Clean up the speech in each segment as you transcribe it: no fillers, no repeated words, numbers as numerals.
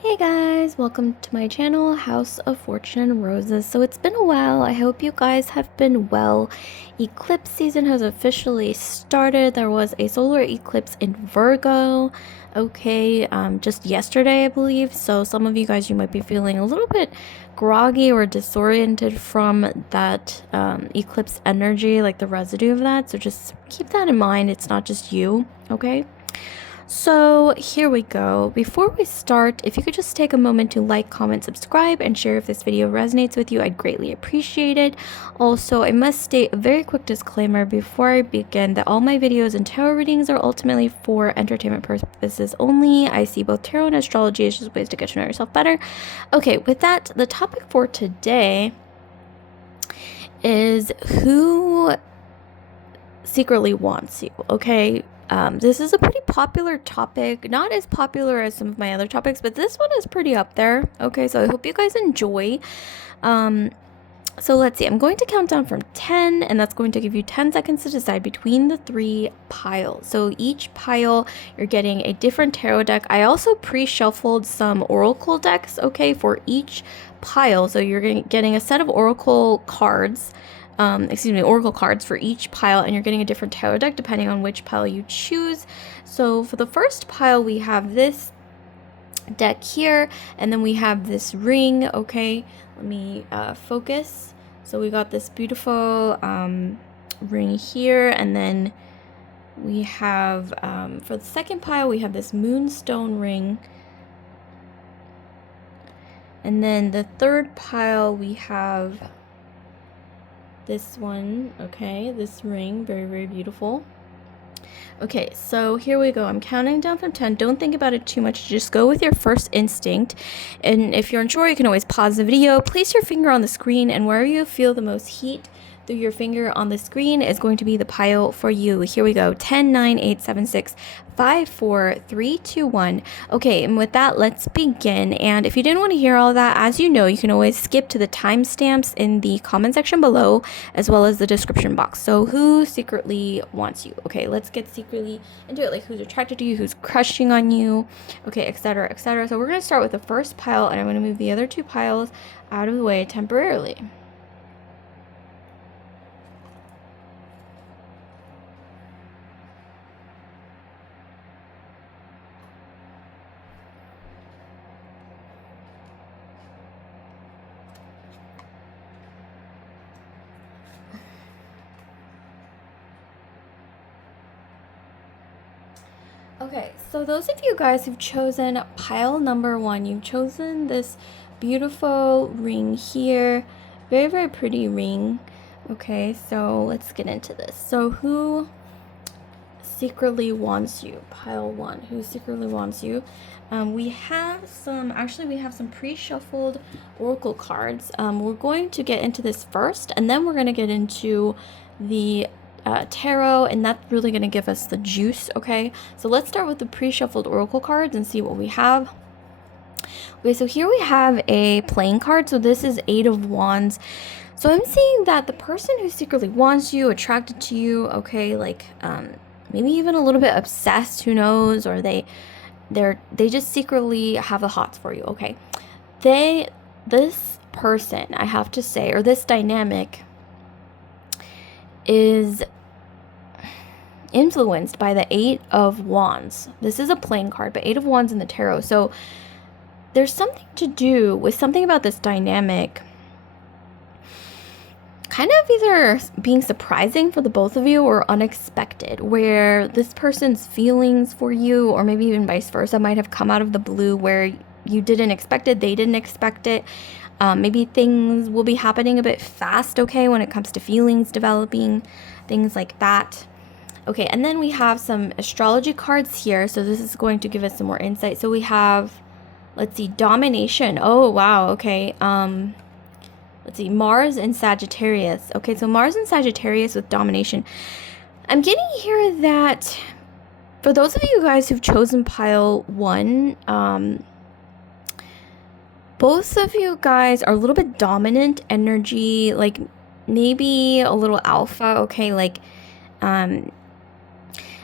Hey guys, welcome to my channel, House of Fortune and Roses. So it's been a while. I hope you guys have been well. Eclipse season has officially started. There was a solar eclipse in Virgo, just yesterday, I believe. So some of you guys, you might be feeling a little bit groggy or disoriented from that eclipse energy, like the residue of that. So just keep that in mind. It's not just you, okay? So here we go. Before we start, if you could just take a moment to like, comment, subscribe, and share if this video resonates with you, I'd greatly appreciate it. Also, I must state a very quick disclaimer before I begin that all my videos and tarot readings are ultimately for entertainment purposes only. I see both tarot and astrology as just ways to get to know yourself better. Okay, with that, the topic for today is who secretly wants you, okay? This is a pretty popular topic, not as popular as some of my other topics, but this one is pretty up there. Okay, so I hope you guys enjoy. So let's see, I'm going to count down from 10, and that's going to give you 10 seconds to decide between the 3 piles. So each pile, you're getting a different tarot deck. I also pre-shuffled some oracle decks, okay, for each pile. So you're getting a set of oracle cards. Oracle cards for each pile, and you're getting a different tarot deck depending on which pile you choose. So for the first pile, we have this deck here, and then we have this ring. Okay, let me focus. So we got this beautiful ring here, and then we have for the second pile, we have this moonstone ring. And then the third pile, we have this one, okay, this ring, very, very beautiful. Okay, so here we go. I'm counting down from 10. Don't think about it too much. Just go with your first instinct. And if you're unsure, you can always pause the video, place your finger on the screen, and where you feel the most heat through your finger on the screen is going to be the pile for you. Here we go. 10, 9, 8, 7, 6, 5, 4, 3, 2, 1. Okay, and with that, let's begin. And if you didn't want to hear all that, as you know, you can always skip to the timestamps in the comment section below, as well as the description box. So who secretly wants you? Okay, let's get secretly into it, like who's attracted to you, who's crushing on you, okay, etc., etc. So we're going to start with the first pile, and I'm going to move the other 2 piles out of the way temporarily. Okay, so those of you guys who've chosen pile number 1, you've chosen this beautiful ring here. Very, very pretty ring. Okay, so let's get into this. So who secretly wants you? Pile 1, who secretly wants you? We have some pre-shuffled oracle cards. We're going to get into this first, and then we're going to get into the tarot, and that's really going to give us the juice. Okay, so let's start with the pre-shuffled oracle cards and see what we have. Okay, so here we have a playing card. So this is 8 of Wands. So I'm seeing that the person who secretly wants you, attracted to you, okay, like maybe even a little bit obsessed, who knows, or they just secretly have the hots for you. Okay, this person, I have to say, or this dynamic is influenced by the 8 of Wands. This is a playing card, but 8 of Wands in the tarot. So there's something to do with something about this dynamic kind of either being surprising for the both of you or unexpected, where this person's feelings for you, or maybe even vice versa, might have come out of the blue where you didn't expect it, they didn't expect it. Maybe things will be happening a bit fast, okay, when it comes to feelings developing, things like that. Okay, and then we have some astrology cards here, so this is going to give us some more insight. So we have, let's see, domination. Oh, wow, okay. Let's see, Mars and Sagittarius. Okay, so Mars and Sagittarius with domination. I'm getting here that for those of you guys who've chosen pile 1, both of you guys are a little bit dominant energy, like maybe a little alpha, okay, like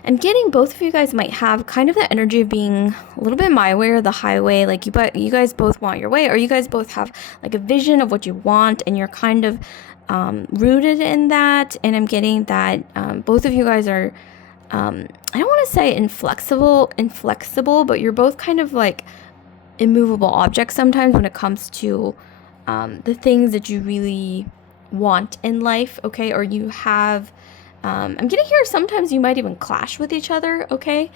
I'm getting both of you guys might have kind of that energy of being a little bit my way or the highway. Like you guys both want your way, or you guys both have like a vision of what you want, and you're kind of rooted in that. And I'm getting that both of you guys are, I don't want to say inflexible, but you're both kind of like immovable objects sometimes when it comes to the things that you really want in life, okay? Or you have, I'm getting here sometimes you might even clash with each other, okay?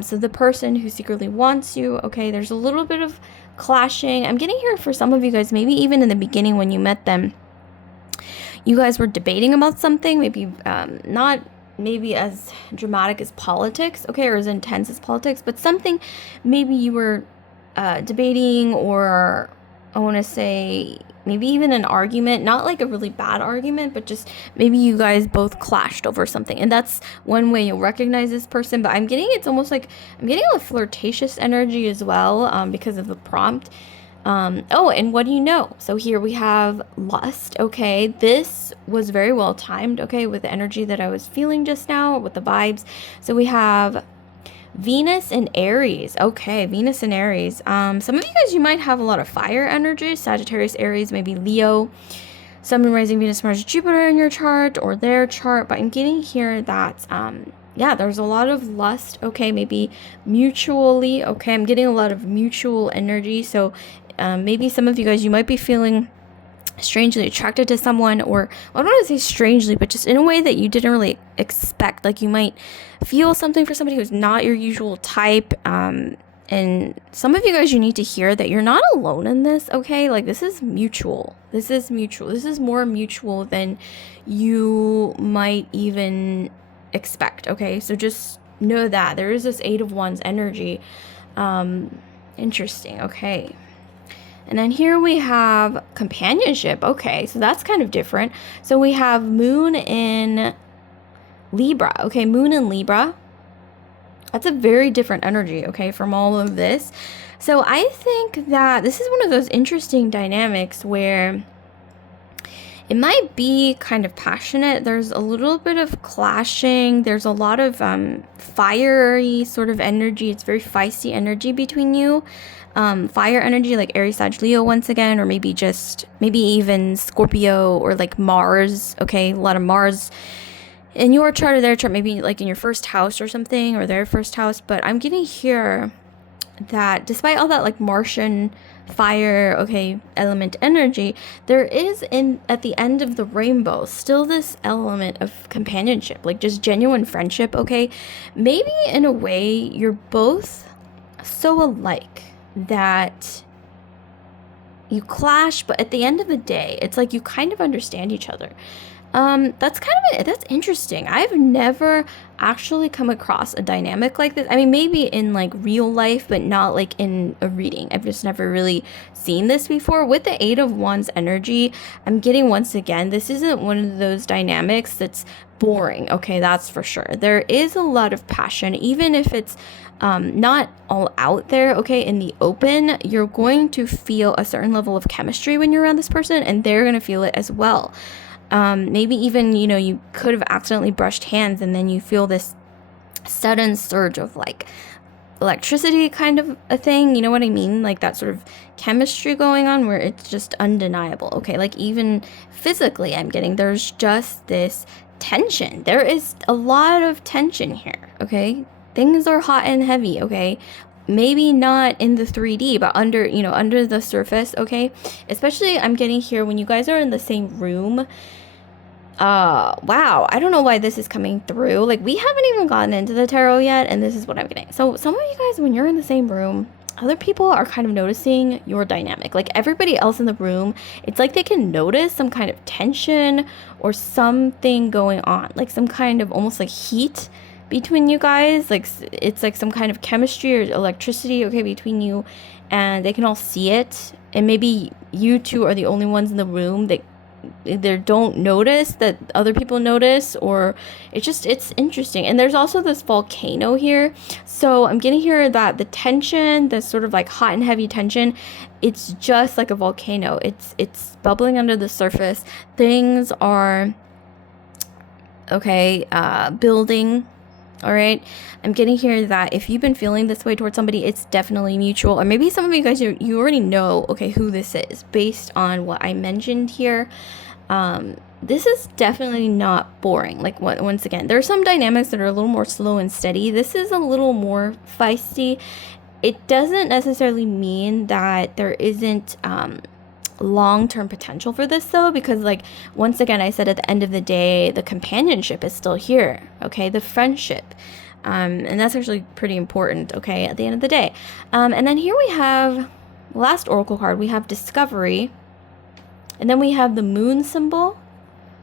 So the person who secretly wants you, okay, there's a little bit of clashing. I'm getting here for some of you guys, maybe even in the beginning when you met them, you guys were debating about something, maybe not maybe as dramatic as politics, okay, or as intense as politics, but something maybe you were debating, or I want to say maybe even an argument, not like a really bad argument, but just maybe you guys both clashed over something. And that's one way you'll recognize this person. But I'm getting, it's almost like I'm getting a flirtatious energy as well, because of the prompt. Oh, and what do you know? So here we have lust, okay? This was very well timed, okay, with the energy that I was feeling just now, with the vibes. So we have Venus and Aries. Okay, Venus and Aries. Some of you guys, you might have a lot of fire energy. Sagittarius, Aries, maybe Leo. Sun, Moon, Rising, Venus, Mars, Jupiter in your chart or their chart. But I'm getting here that, yeah, there's a lot of lust. Okay, maybe mutually. Okay, I'm getting a lot of mutual energy. So maybe some of you guys, you might be feeling strangely attracted to someone, or I don't want to say strangely, but just in a way that you didn't really expect. Like you might feel something for somebody who's not your usual type. And some of you guys, you need to hear that you're not alone in this, okay? Like this is mutual. This is mutual. This is more mutual than you might even expect, okay? So just know that there is this Eight of Wands energy. Interesting, okay. And then here we have companionship. Okay, so that's kind of different. So we have Moon in Libra. Okay, Moon in Libra. That's a very different energy, okay, from all of this. So I think that this is one of those interesting dynamics where it might be kind of passionate. There's a little bit of clashing. There's a lot of fiery sort of energy. It's very feisty energy between you. Fire energy like Aries, Sag, Leo once again, or maybe even Scorpio or like Mars. Okay, a lot of Mars in your chart or their chart, maybe like in your first house or something, or their first house. But I'm getting here that despite all that like Martian fire, okay, element energy, there is at the end of the rainbow still this element of companionship, like just genuine friendship, okay? Maybe in a way you're both so alike that you clash, but at the end of the day, it's like you kind of understand each other. That's interesting. I've never actually come across a dynamic like this. I mean, maybe in like real life, but not like in a reading. I've just never really seen this before. With the Eight of Wands energy, I'm getting, once again, this isn't one of those dynamics that's boring. Okay, that's for sure. There is a lot of passion, even if it's not all out there, okay, in the open. You're going to feel a certain level of chemistry when you're around this person, and they're going to feel it as well. Maybe even, you know, you could have accidentally brushed hands, and then you feel this sudden surge of like electricity kind of a thing. You know what I mean? Like that sort of chemistry going on where it's just undeniable. Okay, like even physically, I'm getting there's just this tension. There is a lot of tension here. Okay, things are hot and heavy. Okay, maybe not in the 3D, but under the surface. Okay, especially I'm getting here when you guys are in the same room. Wow, I don't know why this is coming through. Like, we haven't even gotten into the tarot yet, and this is what I'm getting. So some of you guys, when you're in the same room, other people are kind of noticing your dynamic. Like, everybody else in the room, it's like they can notice some kind of tension or something going on, like some kind of almost like heat between you guys. Like, it's like some kind of chemistry or electricity, okay, between you, and they can all see it. And maybe you two are the only ones in the room that either don't notice that other people notice, or it's interesting. And there's also this volcano here. So I'm getting here that the tension, the sort of like hot and heavy tension, it's just like a volcano. It's bubbling under the surface. Things are, okay, building All right. I'm getting here that if you've been feeling this way towards somebody, it's definitely mutual. Or maybe some of you guys, you already know, okay, who this is based on what I mentioned here. This is definitely not boring. Like, once again, there are some dynamics that are a little more slow and steady. This is a little more feisty. It doesn't necessarily mean that there isn't long-term potential for this, though, because, like, once again, I said at the end of the day, the companionship is still here, okay? The friendship. And that's actually pretty important, okay, at the end of the day. And then here we have, last oracle card, we have discovery. And then we have the moon symbol.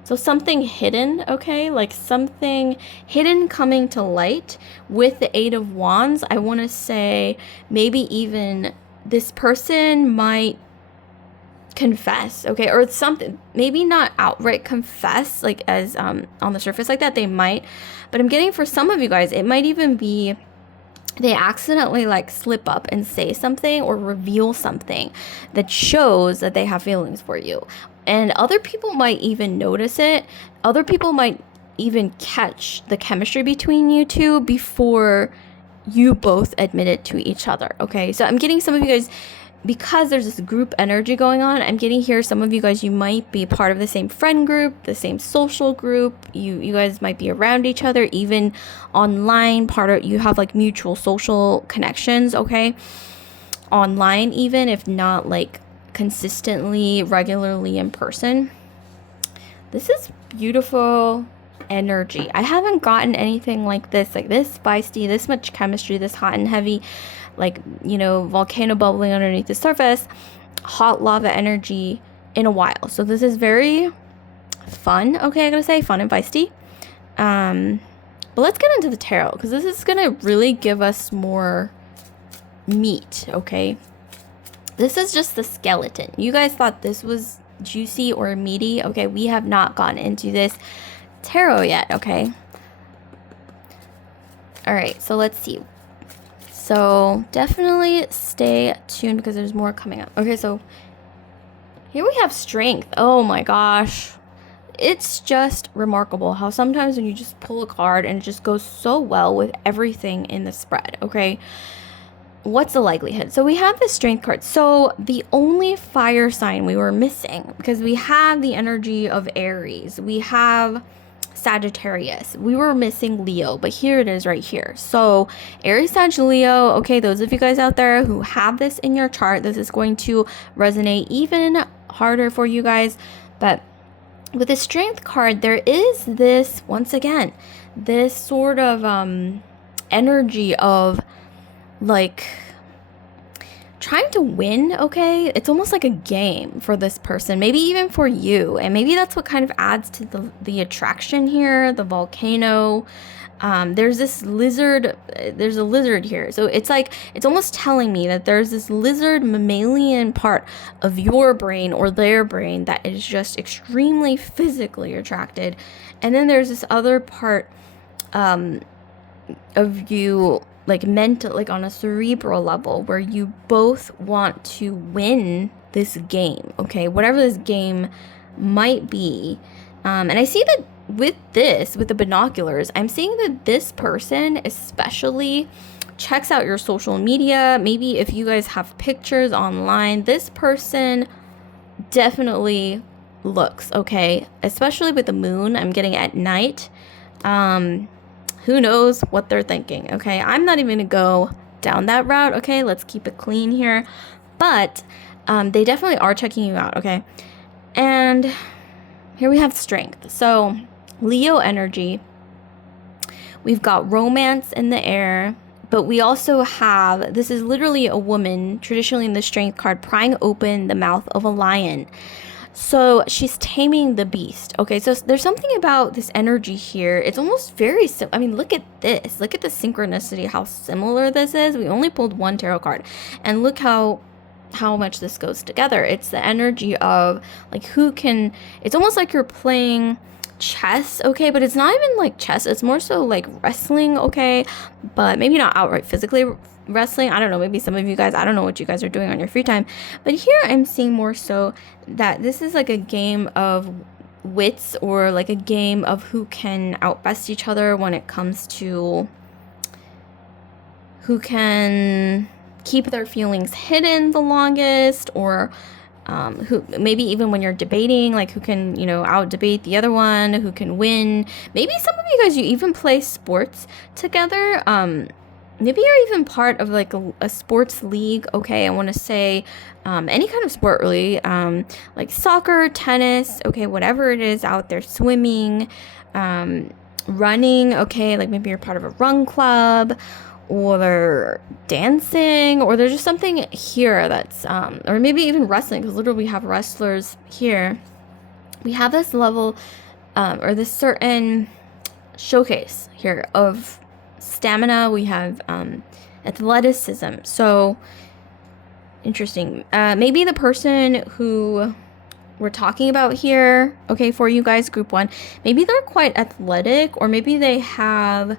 So something hidden, okay? Like something hidden coming to light with the Eight of Wands. I want to say maybe even this person might confess, okay? Or something, maybe not outright confess, like as on the surface like that, they might. But I'm getting for some of you guys, it might even be they accidentally like slip up and say something or reveal something that shows that they have feelings for you. And other people might even notice it. Other people might even catch the chemistry between you two before you both admit it to each other, okay? So I'm getting some of you guys, because there's this group energy going on, I'm getting here some of you guys, you might be part of the same friend group, the same social group. You guys might be around each other, even online, you have like mutual social connections, okay? Online, even if not like consistently, regularly in person. This is beautiful energy. I haven't gotten anything like this feisty, this much chemistry, this hot and heavy, like, you know, volcano bubbling underneath the surface, hot lava energy in a while. So this is very fun. Okay, I gotta say, fun and feisty. But let's get into the tarot, because this is gonna really give us more meat, okay? This is just the skeleton. You guys thought this was juicy or meaty. Okay, we have not gotten into this tarot yet, okay? All right, so let's see. So definitely stay tuned because there's more coming up. Okay, so here we have strength. Oh my gosh. It's just remarkable how sometimes when you just pull a card and it just goes so well with everything in the spread, okay? What's the likelihood? So we have the strength card. So the only fire sign we were missing, because we have the energy of Aries, we have Sagittarius, we were missing Leo, but here it is right here. So Aries, Sag, Leo. Okay, those of you guys out there who have this in your chart, this is going to resonate even harder for you guys. But with the strength card, there is this, once again, this sort of energy of like trying to win, okay? It's almost like a game for this person, maybe even for you. And maybe that's what kind of adds to the attraction here, the volcano. There's this lizard, there's a lizard here. So it's like, it's almost telling me that there's this lizard mammalian part of your brain or their brain that is just extremely physically attracted. And then there's this other part of you, like mental, like on a cerebral level, where you both want to win this game, okay? Whatever this game might be. And I see that with the binoculars, I'm seeing that this person especially checks out your social media. Maybe if you guys have pictures online, this person definitely looks, okay? Especially with the moon, I'm getting at night. Who knows what they're thinking, okay? I'm not even gonna go down that route, okay? Let's keep it clean here. But they definitely are checking you out, okay? And here we have strength. So Leo energy. We've got romance in the air, but we also have, this is literally a woman, traditionally in the strength card, prying open the mouth of a lion. So she's taming the beast. Okay, so there's something about this energy here. It's almost very, I mean, look at this. Look at the synchronicity, how similar this is. We only pulled one tarot card. And look how much this goes together. It's the energy of, like, who can, it's almost like you're playing chess, okay? But it's not even like chess. It's more so like wrestling, okay? But maybe not outright physically wrestling. I don't know, maybe some of you guys, I don't know what you guys are doing on your free time, but here I'm seeing more so that this is like a game of wits, or like a game of who can outbest each other when it comes to who can keep their feelings hidden the longest, or who maybe even when you're debating, like who can, out debate the other one, who can win. Maybe some of you guys, you even play sports together. Maybe you're even part of like a sports league. Okay, I want to say any kind of sport really, like soccer, tennis, okay, whatever it is out there, swimming, running, okay, like maybe you're part of a run club, or dancing, or there's just something here that's or maybe even wrestling, because literally we have wrestlers here. We have this level or this certain showcase here of stamina. We have athleticism. So interesting. Maybe the person who we're talking about here, okay, for you guys, group 1, maybe they're quite athletic, or maybe they have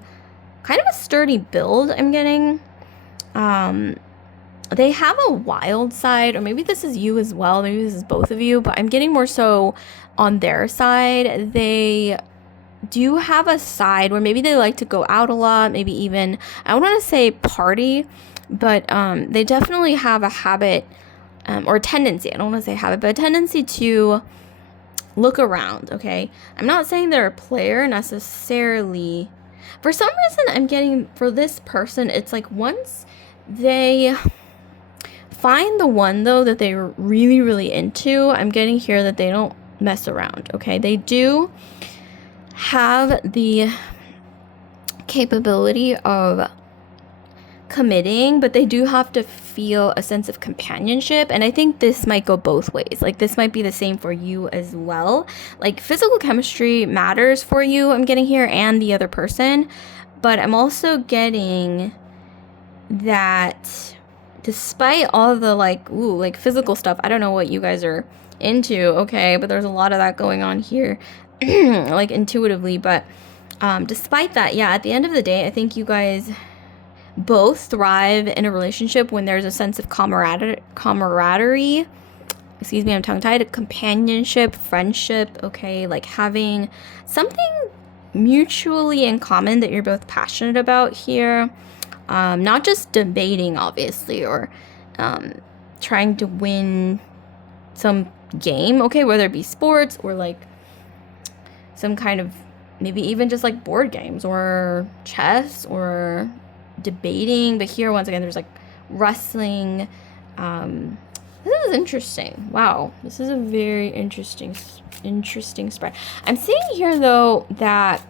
kind of a sturdy build. I'm getting they have a wild side, or maybe this is you as well, maybe this is both of you, but I'm getting more so on their side. They do have a side where maybe they like to go out a lot, maybe even, I don't want to say party, but they definitely have a habit or a tendency, I don't want to say habit, but a tendency to look around. Okay, I'm not saying they're a player necessarily. For some reason, I'm getting, for this person, it's like once they find the one, though, that they're really, really into, I'm getting here that they don't mess around, okay? They do have the capability of committing, but they do have to feel a sense of companionship. And I think this might go both ways. Like, this might be the same for you as well. Like, physical chemistry matters for you, I'm getting here, and the other person. But I'm also getting that despite all the like physical stuff, I don't know what you guys are into, okay, but there's a lot of that going on here like intuitively. But despite that, yeah, at the end of the day, I think you guys both thrive in a relationship when there's a sense of camaraderie. Excuse me, I'm tongue-tied. Companionship, friendship, okay, like having something mutually in common that you're both passionate about here. Not just debating, obviously, or trying to win some game, okay, whether it be sports or like some kind of, maybe even just like board games or chess or debating. But here, once again, there's like wrestling. This is interesting. Wow, this is a very interesting spread. I'm seeing here though that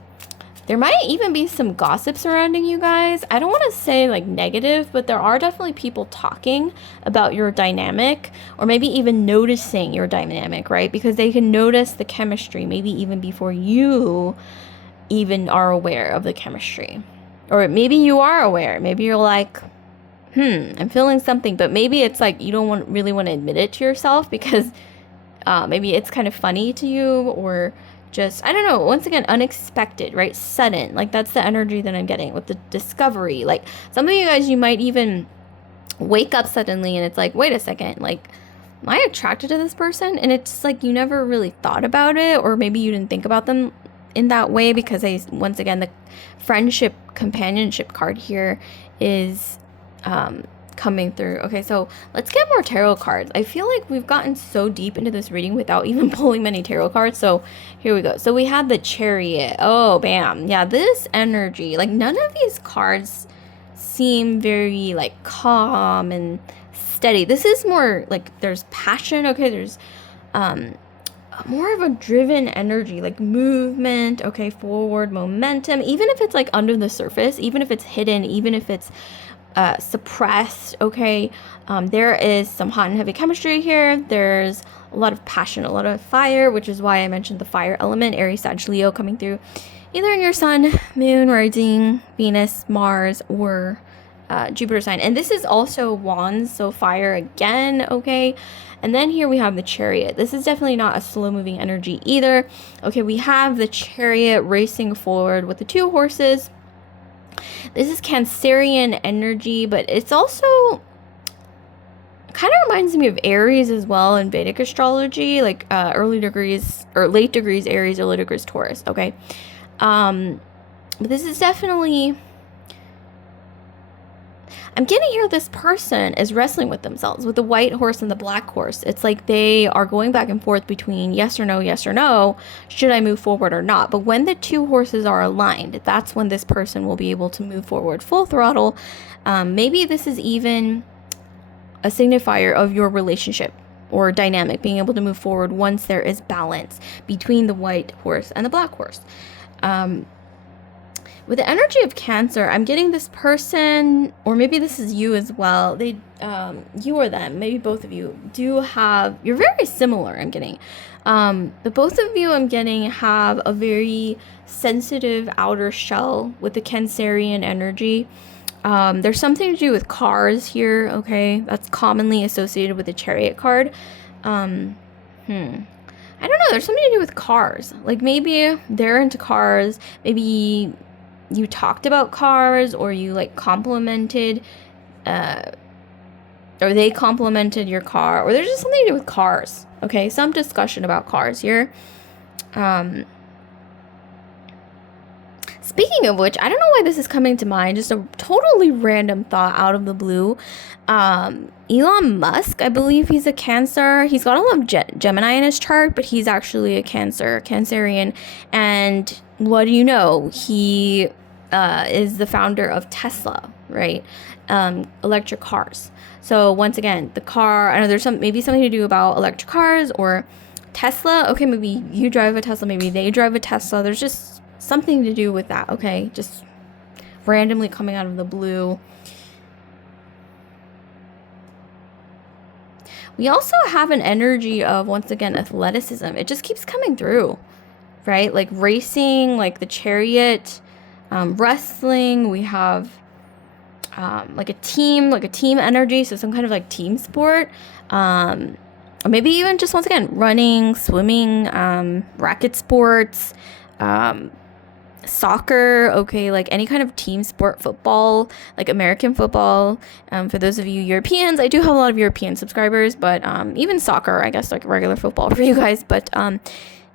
there might even be some gossip surrounding you guys. I don't want to say like negative, but there are definitely people talking about your dynamic, or maybe even noticing your dynamic, right? Because they can notice the chemistry, maybe even before you even are aware of the chemistry. Or maybe you are aware. Maybe you're like, I'm feeling something, but maybe it's like you don't really want to admit it to yourself because maybe it's kind of funny to you, or just, I don't know, once again, unexpected, right? Sudden. Like, that's the energy that I'm getting with the discovery. Like, some of you guys, you might even wake up suddenly and it's like, wait a second, like, am I attracted to this person? And it's like you never really thought about it, or maybe you didn't think about them in that way because once again, the friendship companionship card here is coming through. Okay, so let's get more tarot cards. I feel like we've gotten so deep into this reading without even pulling many tarot cards. So here we go. So we have the Chariot. Oh, bam. Yeah, this energy, like none of these cards seem very like calm and steady. This is more like there's passion. Okay, there's more of a driven energy, like movement, okay, forward momentum, even if it's like under the surface, even if it's hidden, even if it's suppressed, okay. There is some hot and heavy chemistry here. There's a lot of passion, a lot of fire, which is why I mentioned the fire element, Aries, Sag, Leo coming through either in your sun, moon, rising, Venus, Mars, or Jupiter sign. And this is also wands, so fire again, okay. And then here we have the Chariot. This is definitely not a slow moving energy either. Okay, we have the Chariot racing forward with the 2 horses. This is Cancerian energy, but it's also kind of reminds me of Aries as well in Vedic astrology, like early degrees or late degrees Aries, early degrees Taurus. Okay, but this is definitely. I'm getting here this person is wrestling with themselves with the white horse and the black horse. It's like they are going back and forth between yes or no, yes or no. Should I move forward or not? But when the two horses are aligned, that's when this person will be able to move forward full throttle. Maybe this is even a signifier of your relationship or dynamic being able to move forward once there is balance between the white horse and the black horse. With the energy of Cancer, I'm getting this person, or maybe this is you as well. You or them, maybe both of you do have. You're very similar. I'm getting, but both of you, I'm getting, have a very sensitive outer shell with the Cancerian energy. There's something to do with cars here. Okay, that's commonly associated with the Chariot card. I don't know. There's something to do with cars. Like maybe they're into cars. Maybe you talked about cars, or you like complimented, or they complimented your car, or there's just something to do with cars. Okay, some discussion about cars here. Speaking of which, I don't know why this is coming to mind, just a totally random thought out of the blue. Elon Musk, I believe he's a Cancer. He's got a lot of Gemini in his chart, but he's actually a Cancerian. And what do you know? He is the founder of Tesla, right? Electric cars. So once again, the car, I know there's maybe something to do about electric cars or Tesla. Okay, maybe you drive a Tesla, maybe they drive a Tesla. There's just something to do with that, okay? Just randomly coming out of the blue. We also have an energy of, once again, athleticism. It just keeps coming through, right? Like racing, like the Chariot, wrestling. We have like a team energy, so some kind of like team sport. Or maybe even just, once again, running, swimming, racket sports, soccer, okay, like any kind of team sport, football, like American football. For those of you Europeans, I do have a lot of European subscribers, but even soccer, I guess, like regular football for you guys. But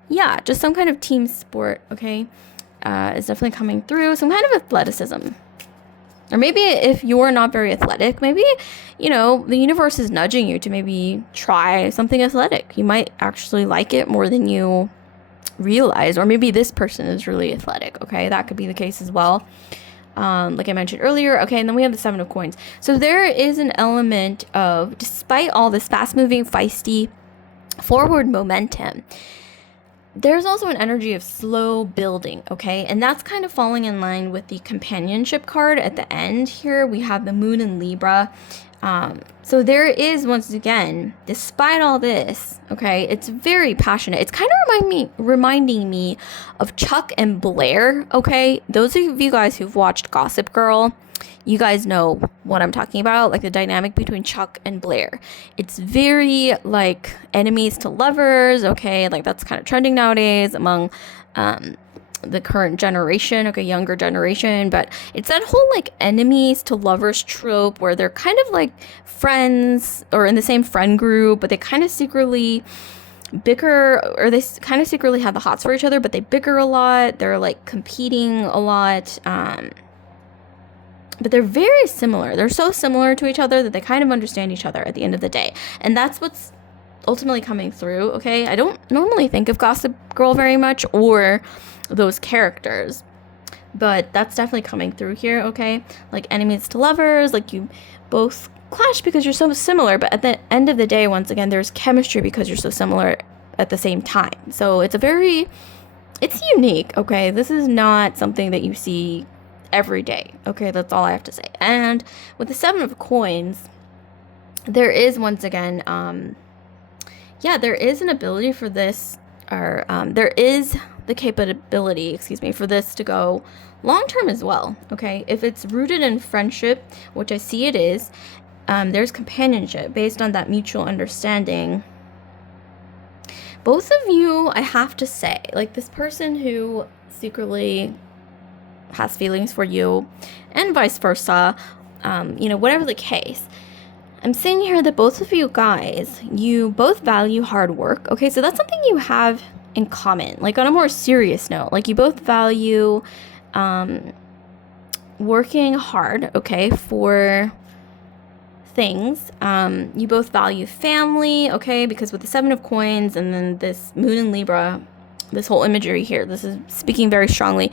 yeah, just some kind of team sport, okay, is definitely coming through. Some kind of athleticism. Or maybe if you're not very athletic, maybe, you know, the universe is nudging you to maybe try something athletic. You might actually like it more than you realize, or maybe this person is really athletic. Okay, that could be the case as well, like I mentioned earlier. Okay, and then we have the Seven of Coins. So there is an element of, despite all this fast moving, feisty, forward momentum, there's also an energy of slow building. Okay, and that's kind of falling in line with the companionship card at the end here. We have the Moon in Libra. So there is, once again, despite all this, okay, it's very passionate. It's kind of reminding me of Chuck and Blair, okay? Those of you guys who've watched Gossip Girl, you guys know what I'm talking about, like the dynamic between Chuck and Blair. It's very like enemies to lovers, okay? Like that's kind of trending nowadays among the current generation, okay, younger generation. But it's that whole like enemies to lovers trope where they're kind of like friends or in the same friend group, but they kind of secretly bicker, or they kind of secretly have the hots for each other, but they bicker a lot. They're like competing a lot. But they're very similar. They're so similar to each other that they kind of understand each other at the end of the day. And that's what's ultimately coming through, okay? I don't normally think of Gossip Girl very much or those characters, but that's definitely coming through here, okay? Like enemies to lovers, like you both clash because you're so similar, but at the end of the day, once again, there's chemistry because you're so similar at the same time. So it's unique, okay? This is not something that you see every day, okay? That's all I have to say. And with the Seven of Coins, there is, once again, there is an ability for this, or there is the capability, for this to go long term as well, okay? If it's rooted in friendship, which I see it is, there's companionship based on that mutual understanding. Both of you, I have to say, like this person who secretly has feelings for you and vice versa, whatever the case, I'm seeing here that both of you guys, you both value hard work. Okay, so that's something you have in common. Like on a more serious note, like you both value working hard, okay, for things. You both value family, okay, because with the 7 of coins and then this moon in Libra, this whole imagery here, this is speaking very strongly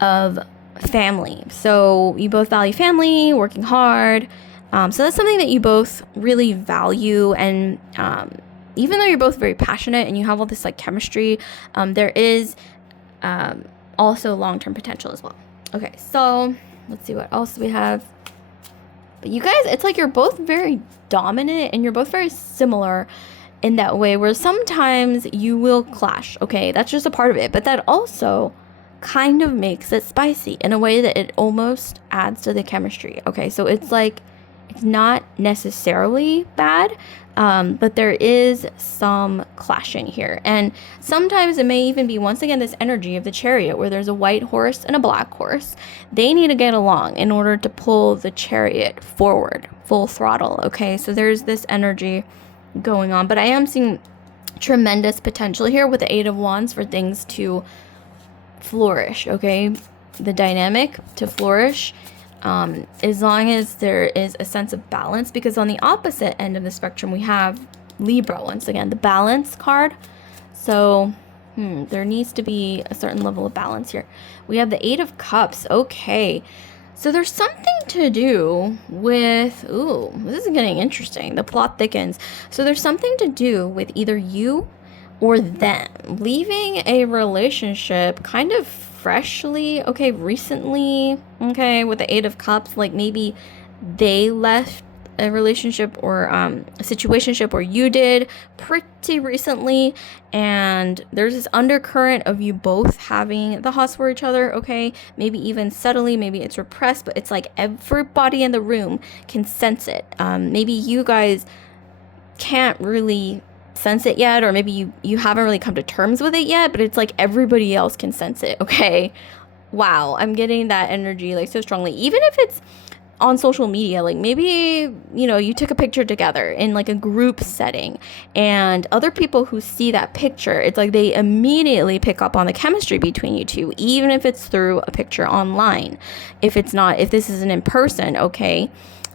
of family. So you both value family, working hard. So that's something that you both really value. And even though you're both very passionate and you have all this like chemistry, there is also long-term potential as well. Okay, so let's see what else we have. But you guys, it's like you're both very dominant and you're both very similar in that way where sometimes you will clash. Okay, that's just a part of it. But that also kind of makes it spicy in a way that it almost adds to the chemistry. Okay, so it's like, it's not necessarily bad, but there is some clashing here. And sometimes it may even be, once again, this energy of the Chariot where there's a white horse and a black horse. They need to get along in order to pull the Chariot forward, full throttle. Okay, so there's this energy going on. But I am seeing tremendous potential here with the 8 of Wands for things to flourish. Okay, the dynamic to flourish. As long as there is a sense of balance, because on the opposite end of the spectrum we have Libra, once again, the balance card. So there needs to be a certain level of balance here. We have the 8 of Cups. Okay, so there's something to do with, ooh, this is getting interesting. The plot thickens. So there's something to do with either you or them leaving a relationship kind of freshly, okay, recently, okay, with the 8 of Cups. Like maybe they left a relationship or a situationship, or you did pretty recently, and there's this undercurrent of you both having the hots for each other. Okay, maybe even subtly, maybe it's repressed, but it's like everybody in the room can sense it. Maybe you guys can't really sense it yet, or maybe you haven't really come to terms with it yet, but it's like everybody else can sense it. Okay, wow, I'm getting that energy like so strongly. Even if it's on social media, like maybe, you know, you took a picture together in like a group setting, and other people who see that picture, it's like they immediately pick up on the chemistry between you two, even if it's through a picture online. If this isn't in person, okay,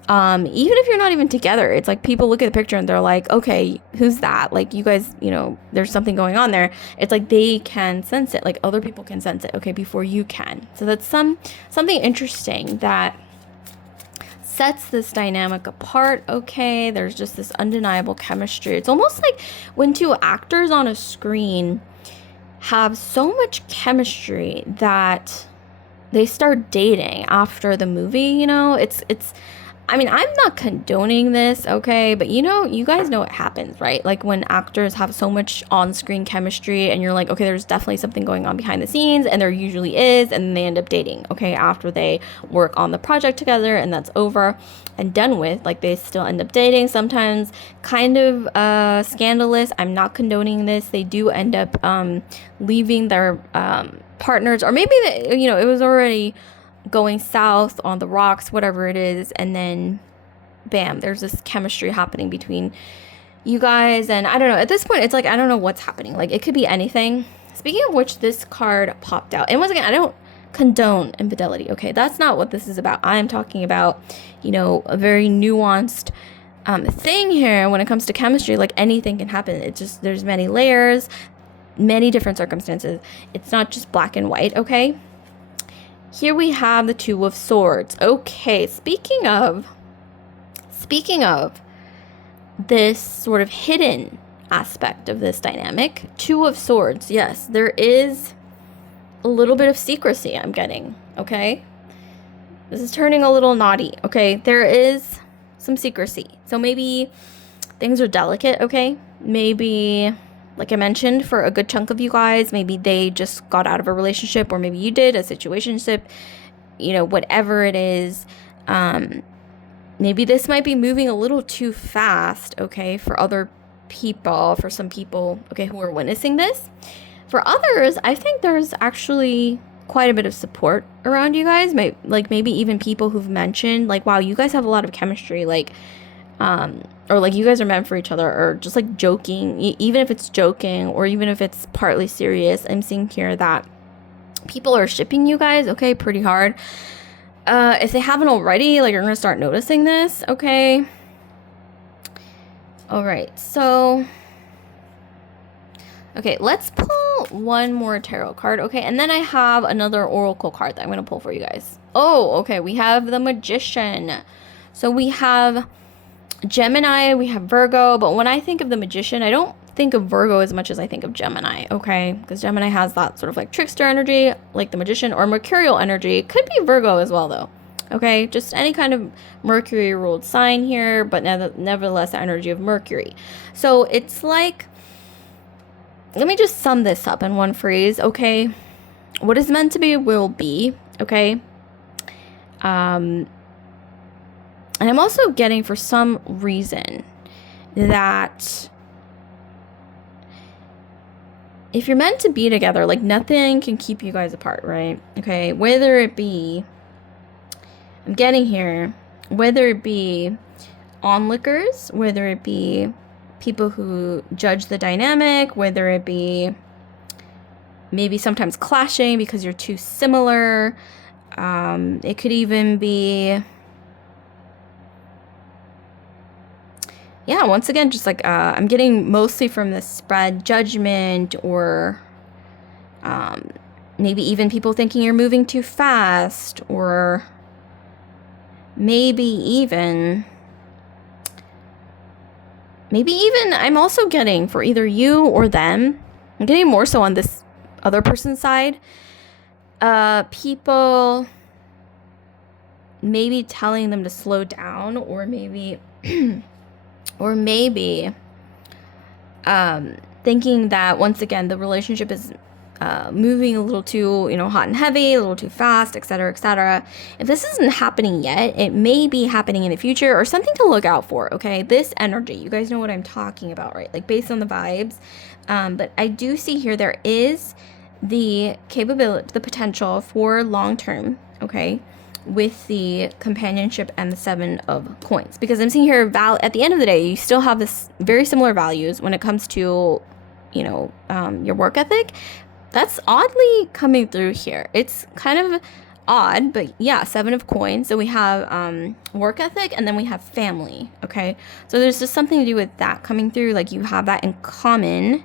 even if you're not even together, it's like people look at the picture and they're like, okay, who's that? Like, you guys, you know, there's something going on there. It's like they can sense it, like other people can sense it, okay, before you can. So that's something interesting that sets this dynamic apart. Okay, there's just this undeniable chemistry. It's almost like when two actors on a screen have so much chemistry that they start dating after the movie, you know. It's I mean, I'm not condoning this, okay, but you know, you guys know what happens, right? Like when actors have so much on-screen chemistry and you're like, okay, there's definitely something going on behind the scenes, and there usually is, and then they end up dating, okay, after they work on the project together and that's over and done with. Like they still end up dating, sometimes kind of scandalous. I'm not condoning this. They do end up leaving their partners, or maybe you know, it was already going south on the rocks, whatever it is, and then bam, there's this chemistry happening between you guys. And I don't know, at this point it's like I don't know what's happening. Like it could be anything. Speaking of which, this card popped out, and once again, I don't condone infidelity, okay, that's not what this is about. I am talking about, you know, a very nuanced thing here when it comes to chemistry. Like anything can happen. It's just, there's many layers, many different circumstances. It's not just black and white, okay. Here we have the 2 of Swords. Okay, speaking of this sort of hidden aspect of this dynamic, 2 of Swords, yes, there is a little bit of secrecy I'm getting, okay? This is turning a little naughty, okay? There is some secrecy. So maybe things are delicate, okay? Maybe, like I mentioned, for a good chunk of you guys, maybe they just got out of a relationship, or maybe you did, a situationship, you know, whatever it is. Maybe this might be moving a little too fast, okay, for other people, for some people, okay, who are witnessing this. For others, I think there's actually quite a bit of support around you guys. Maybe even people who've mentioned, like, wow, you guys have a lot of chemistry. Like, or like you guys are meant for each other, or just like joking, even if it's joking or even if it's partly serious. I'm seeing here that people are shipping you guys, okay, pretty hard. If they haven't already, like, you're gonna start noticing this, okay? All right, so okay, let's pull one more tarot card, okay? And then I have another oracle card that I'm gonna pull for you guys. Oh, okay, we have the Magician. So we have Gemini, we have Virgo, but when I think of the Magician, I don't think of Virgo as much as I think of Gemini, okay? Because Gemini has that sort of like trickster energy, like the Magician, or Mercurial energy. It could be Virgo as well, though, okay? Just any kind of Mercury ruled sign here, but nevertheless the energy of Mercury. So it's like, let me just sum this up in one phrase, okay? What is meant to be will be, okay? And I'm also getting, for some reason, that if you're meant to be together, like, nothing can keep you guys apart, right? Okay, whether it be, I'm getting here, whether it be onlookers, whether it be people who judge the dynamic, whether it be maybe sometimes clashing because you're too similar. It could even be, yeah, once again, just like, I'm getting mostly from the spread judgment, or maybe even people thinking you're moving too fast, or maybe even I'm also getting, for either you or them, I'm getting more so on this other person's side, people maybe telling them to slow down, or maybe thinking that, once again, the relationship is moving a little too, hot and heavy, a little too fast, etc., etc. If this isn't happening yet, it may be happening in the future, or something to look out for, okay? This energy, you guys know what I'm talking about, right? Like, based on the vibes. But I do see here there is the capability, the potential for long-term, okay, with the companionship and the 7 of coins, because I'm seeing here, at the end of the day, you still have this very similar values when it comes to, your work ethic. That's oddly coming through here. It's kind of odd, but yeah, 7 of coins. So we have work ethic, and then we have family, okay? So there's just something to do with that coming through, like you have that in common.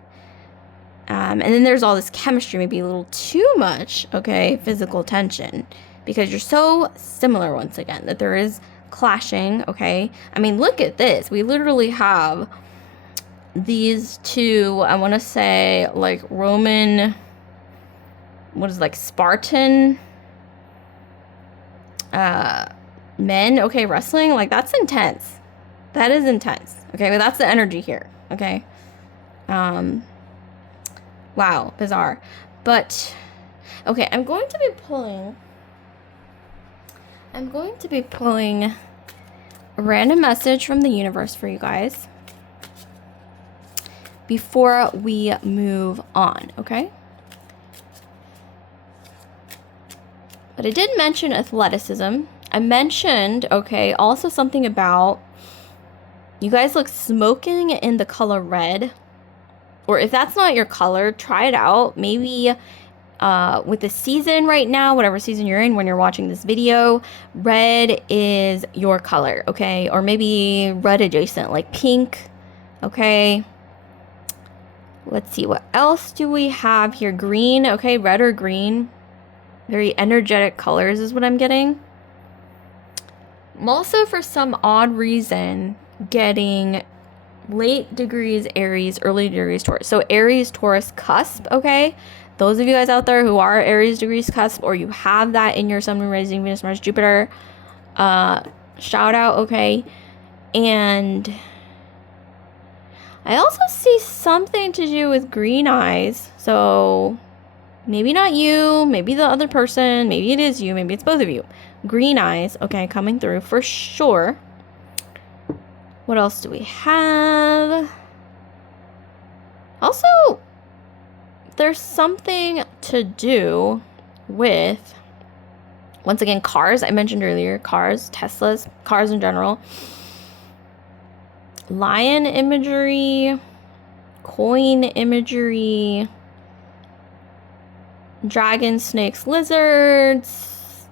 And then there's all this chemistry, maybe a little too much, okay, physical tension, because you're so similar, once again, that there is clashing, okay? I mean, look at this. We literally have these two, I want to say, like, Roman, what is it, like, Spartan men, okay, wrestling. Like, that's intense. That is intense, okay? But that's the energy here, okay? Wow, bizarre. But, okay, I'm going to be pulling a random message from the universe for you guys before we move on, okay? But I did mention athleticism. I mentioned, okay, also something about you guys look smoking in the color red. Or if that's not your color, try it out. Maybe with the season right now, whatever season you're in when you're watching this video, red is your color, okay? Or maybe red adjacent, like pink, okay? Let's see, what else do we have here? Green, okay, red or green. Very energetic colors is what I'm getting. I'm also, for some odd reason, getting late degrees Aries, early degrees Taurus. So Aries, Taurus cusp, okay? Those of you guys out there who are Aries degrees cusp, or you have that in your sun, moon, rising, Venus, Mars, Jupiter, shout out, okay? And I also see something to do with green eyes. So maybe not you, maybe the other person, maybe it is you, maybe it's both of you. Green eyes, okay, coming through for sure. What else do we have? Also, there's something to do with, once again, cars. I mentioned earlier, cars, Teslas, cars in general. lion imagery, coin imagery, dragon, snakes, lizards,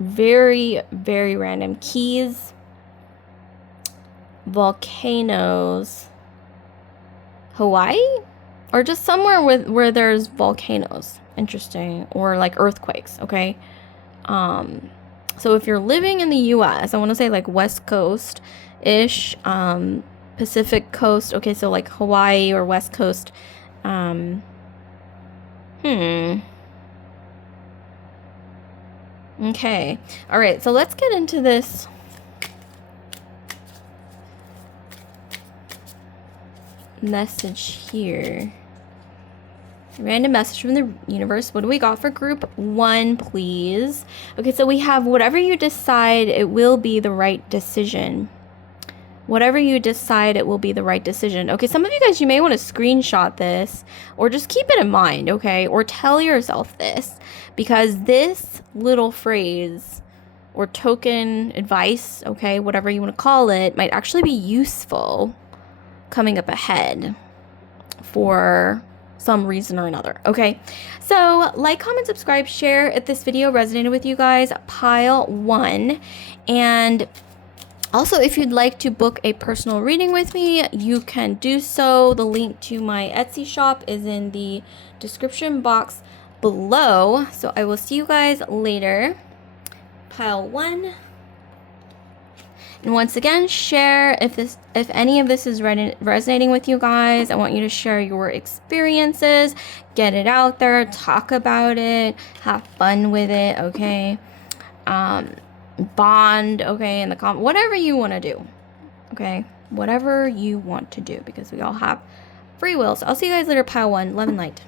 very, very random keys, volcanoes, Hawaii, or just somewhere where there's volcanoes. Interesting. Or like earthquakes. Okay. So if you're living in the US, I want to say like West Coast ish, Pacific Coast. Okay, so like Hawaii or West Coast. Okay. All right, so let's get into this. Message here. Random message from the universe. What do we got for group 1, please? Okay, so we have whatever you decide, it will be the right decision. Whatever you decide, it will be the right decision. Okay, some of you guys, you may want to screenshot this or just keep it in mind, okay? Or tell yourself this, because this little phrase or token advice, okay, whatever you want to call it, might actually be useful coming up ahead for some reason or another. Okay, so like, comment, subscribe, share if this video resonated with you guys. Pile 1. And also, if you'd like to book a personal reading with me, you can do so. The link to my Etsy shop is in the description box below. So I will see you guys later. Pile 1. And once again, share if any of this is resonating with you guys. I want you to share your experiences, get it out there, talk about it, have fun with it, okay? Bond, okay, in the comment, whatever you want to do, okay? Whatever you want to do, because we all have free will. So I'll see you guys later. Pile 1, love and light.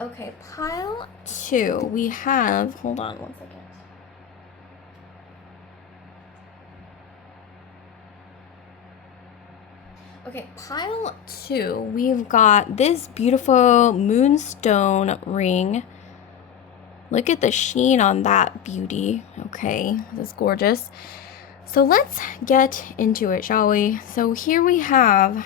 Okay, pile 2, we have, hold on one second. Okay, pile 2, we've got this beautiful moonstone ring. Look at the sheen on that beauty. Okay, that's gorgeous. So let's get into it, shall we? So here we have...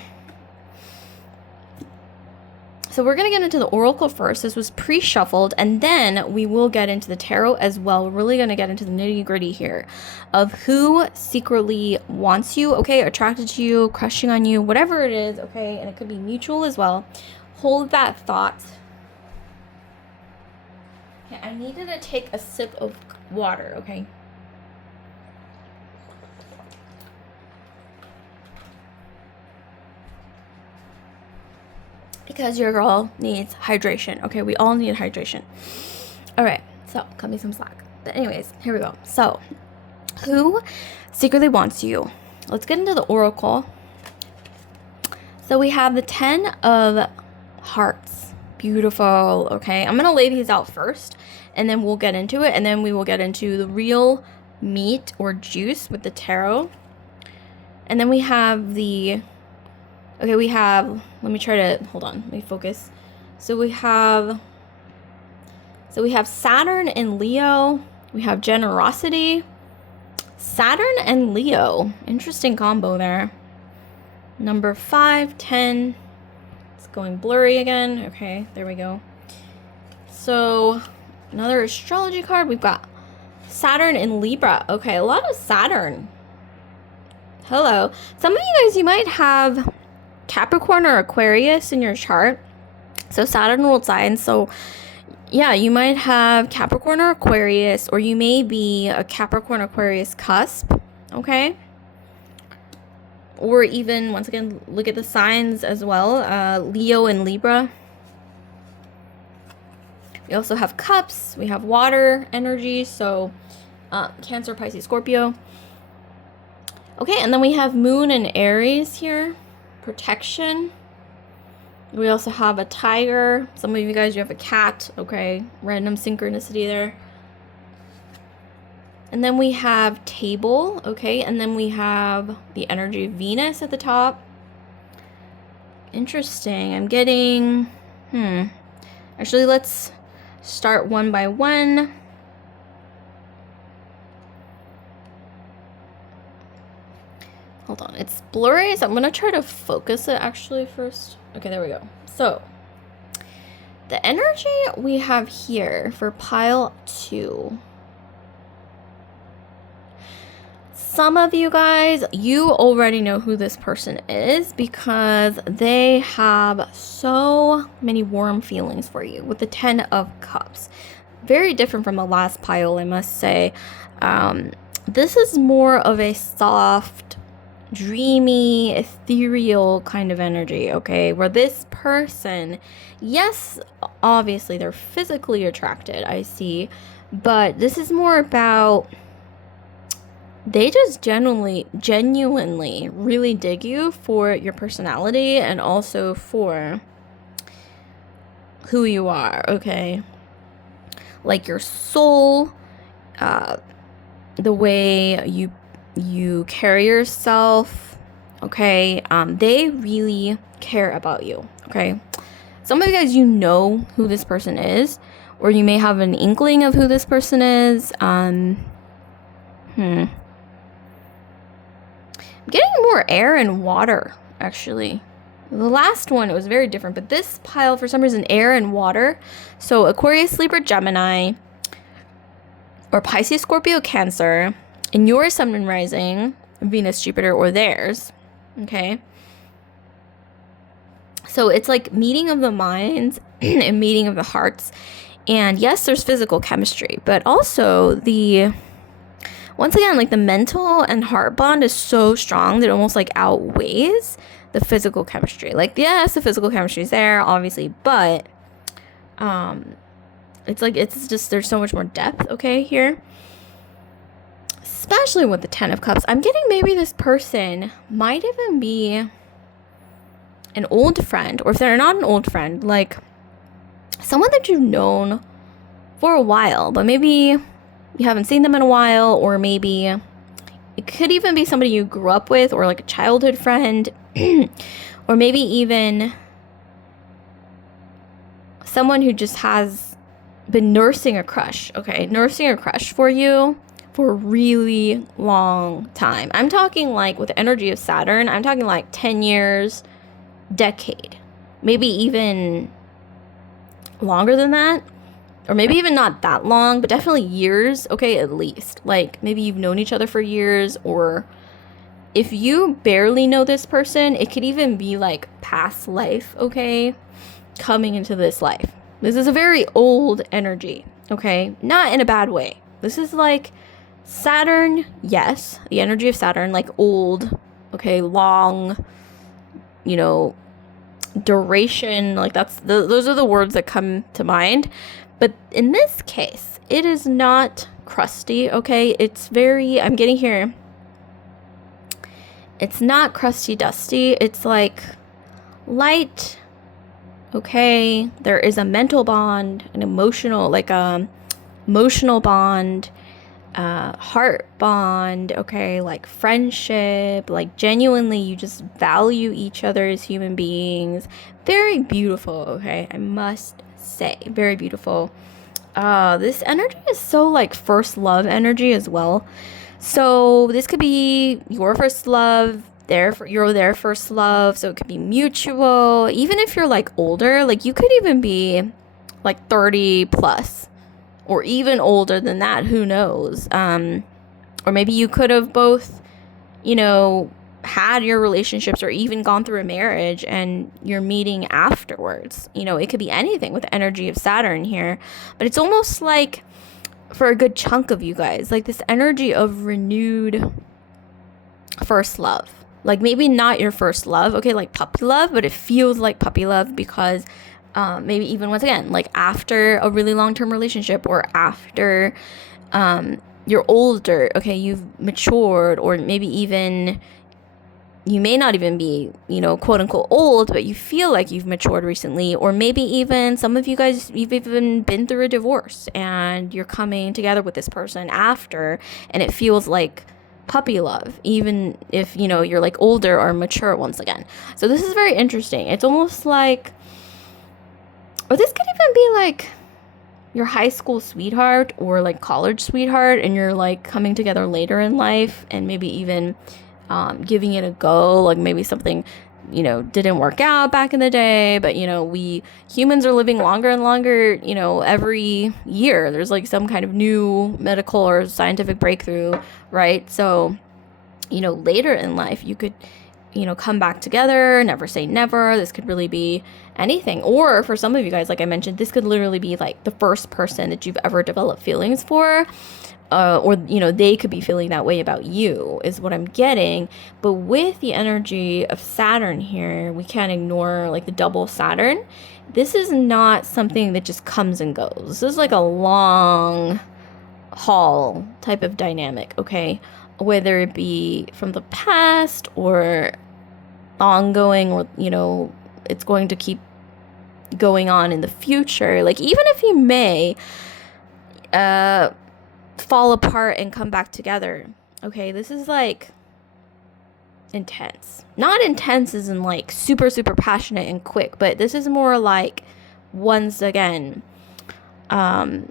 So we're going to get into the oracle first. This was pre-shuffled, and then we will get into the tarot as well. We're really going to get into the nitty-gritty here of who secretly wants you, okay, attracted to you, crushing on you, whatever it is, okay, and it could be mutual as well. Hold that thought. Okay, I needed to take a sip of water, okay? Because your girl needs hydration. Okay, we all need hydration. All right, so cut me some slack. But anyways, here we go. So, who secretly wants you? Let's get into the oracle. So we have the 10 of Hearts. Beautiful, okay? I'm going to lay these out first, and then we'll get into it, and then we will get into the real meat or juice with the tarot. And then we have the... Okay, we have, let me try to, hold on, let me focus. So we have Saturn and Leo. We have generosity. Saturn and Leo. Interesting combo there. Number 5, 10. It's going blurry again. Okay, there we go. So another astrology card. We've got Saturn and Libra. Okay, a lot of Saturn. Hello. Some of you guys, you might have Capricorn or Aquarius in your chart. So Saturn ruled signs. So yeah, you might have Capricorn or Aquarius, or you may be a Capricorn Aquarius cusp, okay? Or even, once again, look at the signs as well. Leo and Libra. We also have cups. We have water energy. So Cancer, Pisces, Scorpio. Okay, and then we have Moon and Aries here. Protection. We also have a tiger. Some of you guys, you have a cat. Okay, random synchronicity there. And then we have table. Okay, and then we have the energy of Venus at the top. Interesting. I'm getting... Actually, let's start one by one. Hold on, it's blurry, so I'm gonna try to focus it actually first. Okay, there we go. So the energy we have here for pile 2. Some of you guys, you already know who this person is because they have so many warm feelings for you with the 10 of Cups. Very different from the last pile, I must say. This is more of a soft, dreamy, ethereal kind of energy, okay? Where this person, yes, obviously they're physically attracted, I see, but this is more about they just genuinely really dig you for your personality and also for who you are, okay? Like your soul, the way you carry yourself, okay? They really care about you, okay? Some of you guys, you know who this person is, or you may have an inkling of who this person is. I'm getting more air and water, actually. The last one, it was very different, but this pile, for some reason, air and water. So Aquarius, Libra, Gemini, or Pisces, Scorpio, Cancer, and your sun and rising, Venus, Jupiter, or theirs, okay? So it's like meeting of the minds and meeting of the hearts. And yes, there's physical chemistry, but also once again, like the mental and heart bond is so strong that it almost like outweighs the physical chemistry. Like, yes, the physical chemistry is there, obviously, but it's just there's so much more depth, okay, here. Especially with the 10 of Cups. I'm getting maybe this person might even be an old friend, or if they're not an old friend, like someone that you've known for a while, but maybe you haven't seen them in a while, or maybe it could even be somebody you grew up with, or like a childhood friend, or maybe even someone who just has been nursing a crush, okay? Nursing a crush for you for a really long time. I'm talking like with the energy of Saturn, I'm talking like 10 years, decade, maybe even longer than that. Or maybe even not that long, but definitely years, okay, at least. Like, maybe you've known each other for years, or if you barely know this person, it could even be, like, past life, okay, coming into this life. This is a very old energy, okay? Not in a bad way. This is, like, Saturn, yes, the energy of Saturn, like, old, okay, long, you know, duration, like, those are the words that come to mind. But in this case, it is not crusty, okay? It's I'm getting here, it's not crusty dusty. It's like light, okay? There is a mental bond, an emotional, like emotional bond, heart bond, okay? Like friendship, like genuinely you just value each other as human beings. Very beautiful, okay? I must say, very beautiful. This energy is so like first love energy as well. So this could be your first love, their first love. So it could be mutual. Even if you're like older, like you could even be like 30 plus, or even older than that. Who knows? Or maybe you could have both, you know, had your relationships or even gone through a marriage and you're meeting afterwards. You know, it could be anything with the energy of Saturn here, but it's almost like for a good chunk of you guys, like this energy of renewed first love. Like maybe not your first love, okay, like puppy love, but it feels like puppy love because maybe even once again, like after a really long-term relationship, or after you're older, okay, you've matured, or maybe even you may not even be, you know, quote unquote old, but you feel like you've matured recently. Or maybe even some of you guys, you've even been through a divorce and you're coming together with this person after, and it feels like puppy love, even if, you know, you're like older or mature once again. So this is very interesting. It's almost like, or this could even be like your high school sweetheart or like college sweetheart, and you're like coming together later in life, and maybe even giving it a go. Like maybe something, you know, didn't work out back in the day, but, you know, we humans are living longer and longer, you know, every year. There's like some kind of new medical or scientific breakthrough, right? So, you know, later in life, you could, you know, come back together, never say never. This could really be anything. Or for some of you guys, like I mentioned, this could literally be like the first person that you've ever developed feelings for. Or, you know, they could be feeling that way about you is what I'm getting. But with the energy of Saturn here, we can't ignore like the double Saturn. This is not something that just comes and goes. This is like a long haul type of dynamic, okay? Whether it be from the past or ongoing, or, you know, it's going to keep going on in the future. Like, even if you may fall apart and come back together, okay, this is like intense. Not intense as in like super, super passionate and quick, but this is more like, once again, kind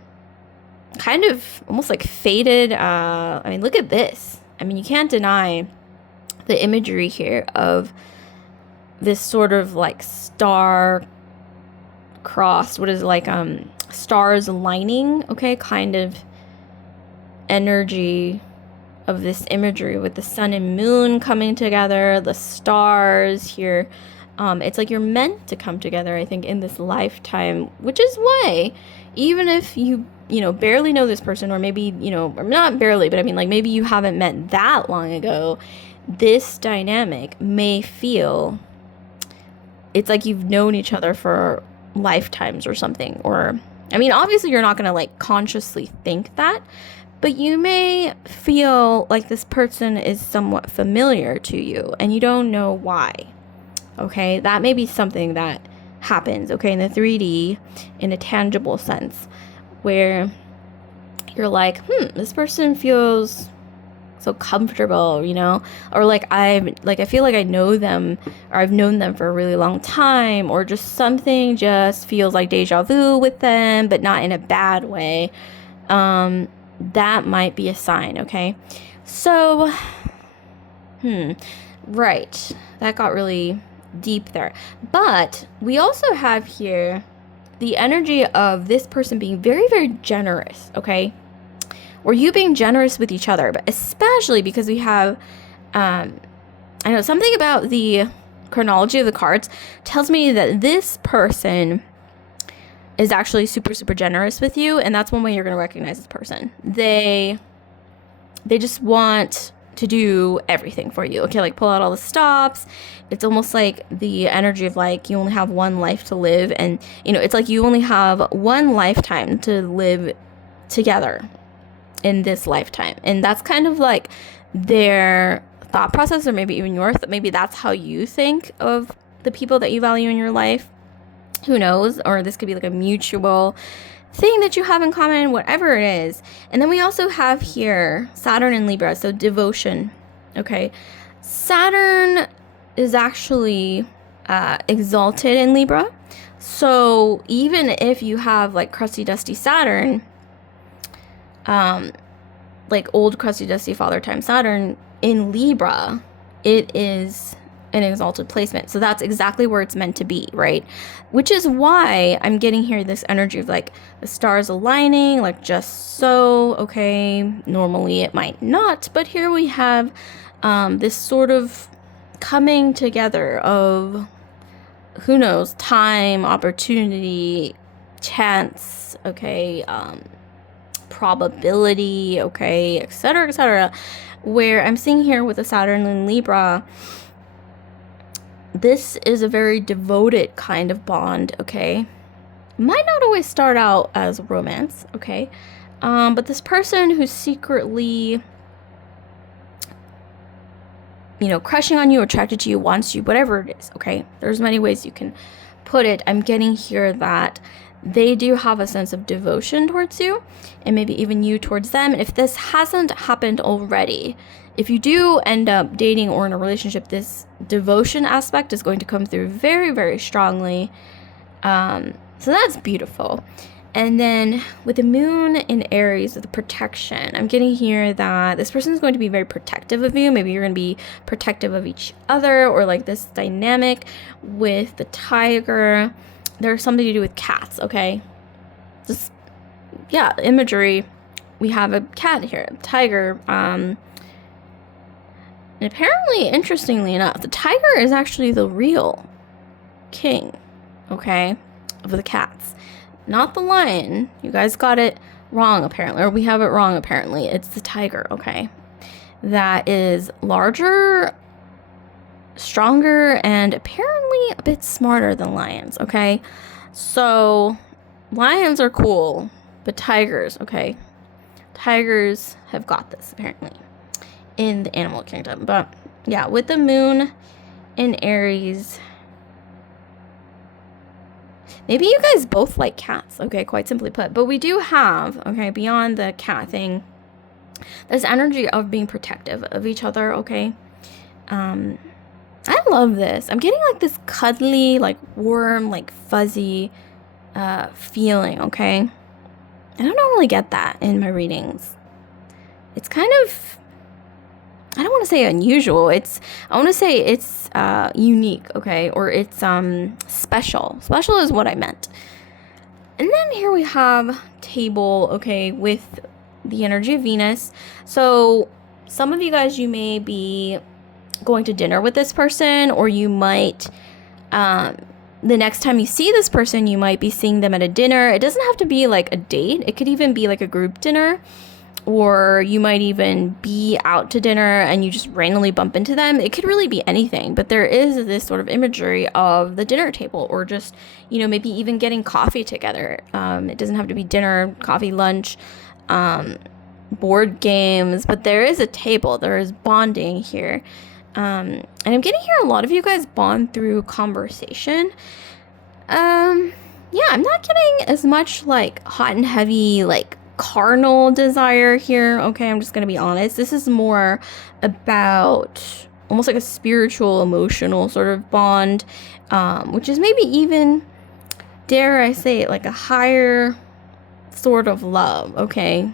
of almost like faded. I mean, look at this. I mean, you can't deny the imagery here of this sort of like star crossed, what is it, like stars aligning, okay, kind of energy of this imagery with the sun and moon coming together, the stars here. It's like you're meant to come together, I think, in this lifetime, which is why, even if you know, barely know this person, or maybe, you know, or not barely, but I mean, like, maybe you haven't met that long ago, this dynamic may feel, it's like you've known each other for lifetimes or something. Or, I mean, obviously you're not going to like consciously think that, but you may feel like this person is somewhat familiar to you and you don't know why. Okay, that may be something that happens, okay, in the 3D, in a tangible sense, where you're like, this person feels so comfortable, you know, or like I feel like I know them, or I've known them for a really long time, or just something just feels like deja vu with them, but not in a bad way. That might be a sign, okay? So, right, that got really deep there. But we also have here the energy of this person being very, very generous, okay? Or you being generous with each other, but especially because we have, I know something about the chronology of the cards tells me that this person is actually super, super generous with you, and that's one way you're going to recognize this person. They just want to do everything for you, okay? Like, pull out all the stops. It's almost like the energy of like, you only have one life to live, and, you know, it's like you only have one lifetime to live together in this lifetime. And that's kind of like their thought process, or maybe even yours. Maybe that's how you think of the people that you value in your life. Who knows? Or this could be like a mutual thing that you have in common, whatever it is. And then we also have here Saturn in Libra, so devotion. Okay, Saturn is actually exalted in Libra. So even if you have like crusty dusty Saturn, like old crusty dusty father time Saturn in Libra, it is an exalted placement. So that's exactly where it's meant to be, right? Which is why I'm getting here this energy of like the stars aligning, like just so, okay, normally it might not, but here we have this sort of coming together of, who knows, time, opportunity, chance, okay, probability, okay, etc., where I'm seeing here with the Saturn in Libra, this is a very devoted kind of bond, okay? Might not always start out as romance, okay? But this person who's secretly, you know, crushing on you, attracted to you, wants you, whatever it is, okay? There's many ways you can put it. I'm getting here that they do have a sense of devotion towards you, and maybe even you towards them. And if this hasn't happened already, if you do end up dating or in a relationship, this devotion aspect is going to come through very, very strongly. So that's beautiful. And then with the moon in Aries with the protection, I'm getting here that this person is going to be very protective of you. Maybe you're going to be protective of each other, or like this dynamic with the tiger. There's something to do with cats, okay? Just, yeah, imagery. We have a cat here, a tiger. And apparently, interestingly enough, the tiger is actually the real king, okay, of the cats. Not the lion. You guys got it wrong, apparently. Or we have it wrong, apparently. It's the tiger, okay? That is larger, stronger, and apparently a bit smarter than lions, okay? So, lions are cool, but tigers, okay? Tigers have got this, apparently, in the animal kingdom. But, yeah, with the moon in Aries... Maybe you guys both like cats, okay, quite simply put. But we do have, okay, beyond the cat thing, this energy of being protective of each other, okay? I love this. I'm getting like this cuddly, like warm, like fuzzy feeling, okay? I don't normally get that in my readings. It's kind of, I don't want to say unusual. I want to say it's unique, okay? Or it's special. Special is what I meant. And then here we have table, okay, with the energy of Venus. So some of you guys, you may be going to dinner with this person, or you might, the next time you see this person, you might be seeing them at a dinner. It doesn't have to be like a date. It could even be like a group dinner. Or you might even be out to dinner and you just randomly bump into them. It could really be anything, but there is this sort of imagery of the dinner table, or just, you know, maybe even getting coffee together. It doesn't have to be dinner, coffee, lunch, board games, but there is a table. There is bonding here. And I'm getting here a lot of you guys bond through conversation. Yeah, I'm not getting as much like hot and heavy, like carnal desire here, okay? I'm just gonna be honest. This is more about almost like a spiritual, emotional sort of bond, which is maybe even, dare I say it, like a higher sort of love, okay?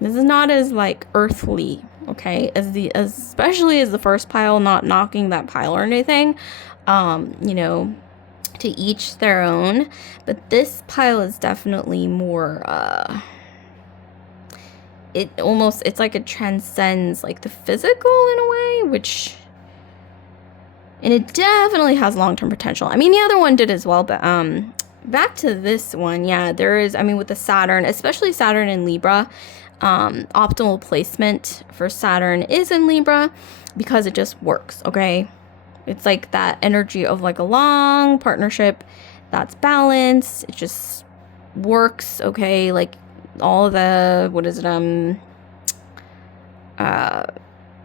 This is not as like earthly, okay, especially as the first pile, not knocking that pile or anything, you know, to each their own, but this pile is definitely more it's like it transcends like the physical in a way, which, and it definitely has long-term potential. I mean, the other one did as well, but back to this one, yeah, there is, I mean, with the Saturn, especially Saturn in Libra, optimal placement for Saturn is in Libra because it just works, okay? It's like that energy of like a long partnership that's balanced. It just works, okay? Like all the, what is it,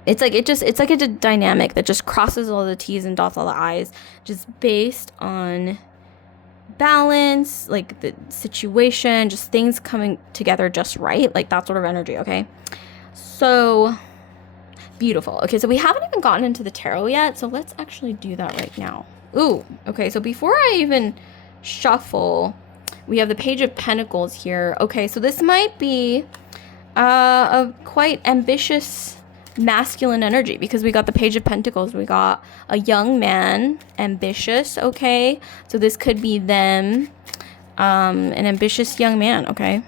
it's like a dynamic that just crosses all the T's and dots all the I's, just based on balance, like the situation, just things coming together just right, like that sort of energy, okay? So beautiful. Okay, so we haven't even gotten into the tarot yet, so let's actually do that right now. Ooh, okay, so before I even shuffle, we have the Page of Pentacles here. Okay, so this might be a quite ambitious masculine energy, because we got the Page of Pentacles. We got a young man, ambitious, okay? So this could be them, an ambitious young man, okay?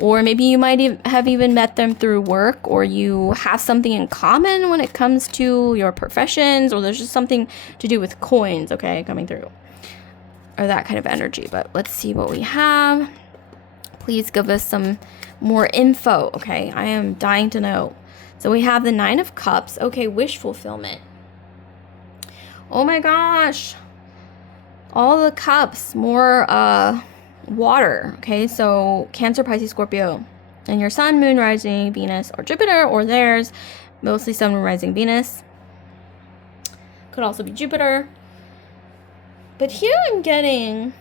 Or maybe you might have even met them through work, or you have something in common when it comes to your professions, or there's just something to do with coins, okay, coming through. Or that kind of energy. But let's see what we have. Please give us some more info, okay? I am dying to know. So we have the Nine of Cups. Okay, wish fulfillment. Oh my gosh. All the cups. More water. Okay, so Cancer, Pisces, Scorpio. And your Sun, Moon, Rising, Venus, or Jupiter, or theirs. Mostly Sun, Moon, Rising, Venus. Could also be Jupiter. But here I'm getting,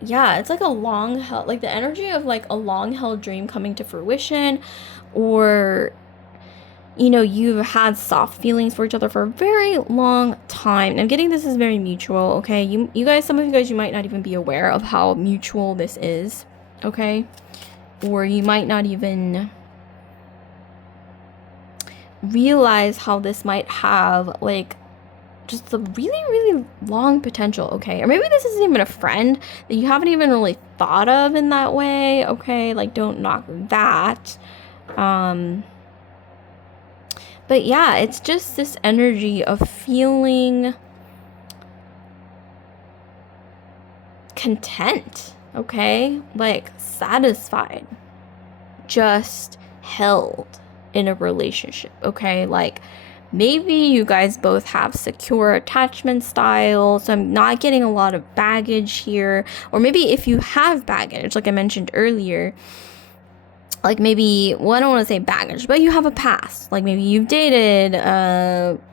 yeah, it's like a long held, like the energy of like a long held dream coming to fruition, or you've had soft feelings for each other for a very long time. I'm getting this is very mutual, okay? You guys, some of you guys, you might not even be aware of how mutual this is, okay? Or you might not even realize how this might have, like, just a really, really long potential, okay? Or maybe this isn't even a friend that you haven't even really thought of in that way, okay? Like, don't knock that. But yeah, it's just this energy of feeling content, okay? Like, satisfied, just held in a relationship, okay? Like, maybe you guys both have secure attachment styles, so I'm not getting a lot of baggage here. Or maybe if you have baggage, like I mentioned earlier, like maybe, well, I don't want to say baggage, but you have a past. Like maybe you've dated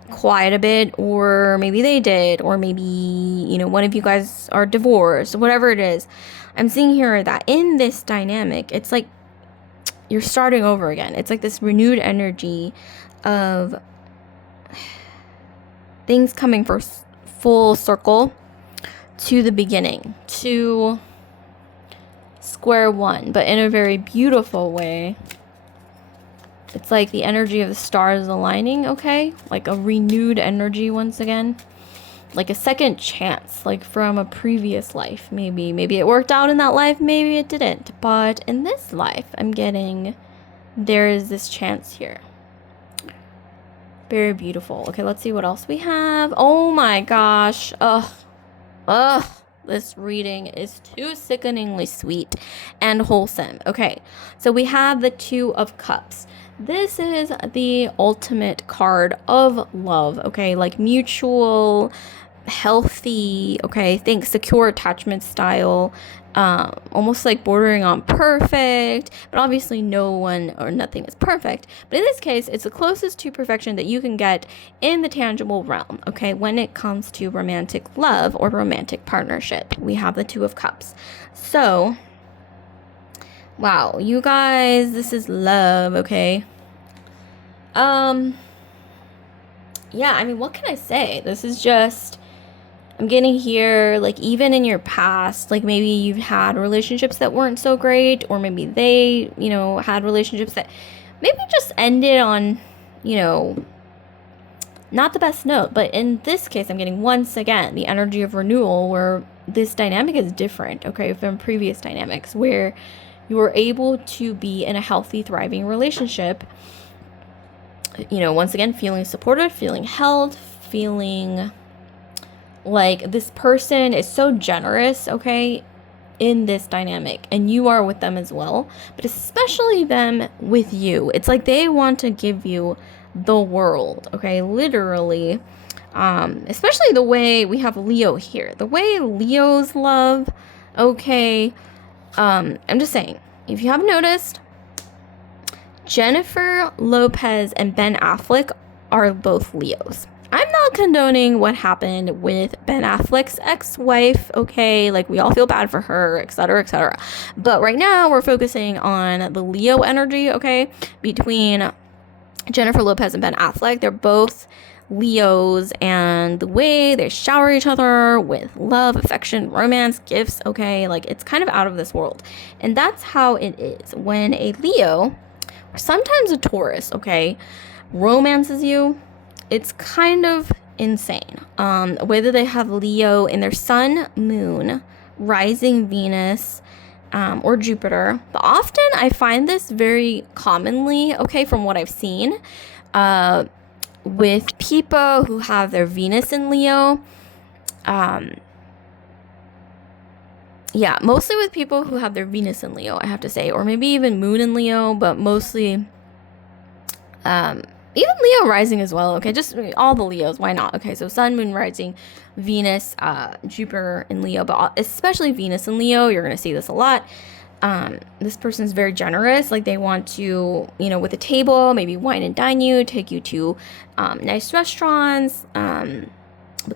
quite a bit, or maybe they did, or maybe, one of you guys are divorced, whatever it is. I'm seeing here that in this dynamic, it's like you're starting over again. It's like this renewed energy of things coming for full circle to the beginning, to square one, but in a very beautiful way. It's like the energy of the stars aligning, okay? Like a renewed energy once again. Like a second chance, like from a previous life. Maybe it worked out in that life, maybe it didn't. But in this life, I'm getting there is this chance here. Very beautiful. Okay, let's see what else we have. Oh my gosh. Ugh. This reading is too sickeningly sweet and wholesome. Okay, so we have the Two of Cups. This is the ultimate card of love, okay? Like mutual, healthy, okay? Think secure attachment style, almost like bordering on perfect, but obviously no one or nothing is perfect. But in this case, it's the closest to perfection that you can get in the tangible realm, okay? When it comes to romantic love or romantic partnership, we have the Two of Cups. So, wow, you guys, this is love, okay? Yeah, I mean, what can I say? This is just, I'm getting here, like, even in your past, like, maybe you've had relationships that weren't so great, or maybe they, had relationships that maybe just ended on, not the best note. But in this case, I'm getting, once again, the energy of renewal, where this dynamic is different, okay, from previous dynamics, where you are able to be in a healthy, thriving relationship, once again, feeling supported, feeling held, feeling like this person is so generous, okay, in this dynamic, and you are with them as well, but especially them with you. It's like they want to give you the world, okay, literally. Especially the way we have Leo here, the way Leos love, okay. I'm just saying, if you haven't noticed, Jennifer Lopez and Ben Affleck are both Leos. I'm not condoning what happened with Ben Affleck's ex-wife, okay? Like, we all feel bad for her, etc., etc. But right now, we're focusing on the Leo energy, okay? Between Jennifer Lopez and Ben Affleck. They're both Leos, and the way they shower each other with love, affection, romance, gifts, okay? Like, it's kind of out of this world. And that's how it is. When a Leo, or sometimes a Taurus, okay, romances you, it's kind of insane. Whether they have Leo in their sun, moon, rising Venus, or Jupiter. But often I find this very commonly, okay, from what I've seen, with people who have their Venus in Leo. Yeah, mostly with people who have their Venus in Leo, I have to say, or maybe even moon in Leo, but mostly, even Leo rising as well, okay? Just all the Leos, why not? Okay, so sun, moon, rising, Venus, Jupiter in Leo, but especially Venus in Leo, you're going to see this a lot. This person's very generous. Like, they want to, with a table, maybe wine and dine you, take you to nice restaurants,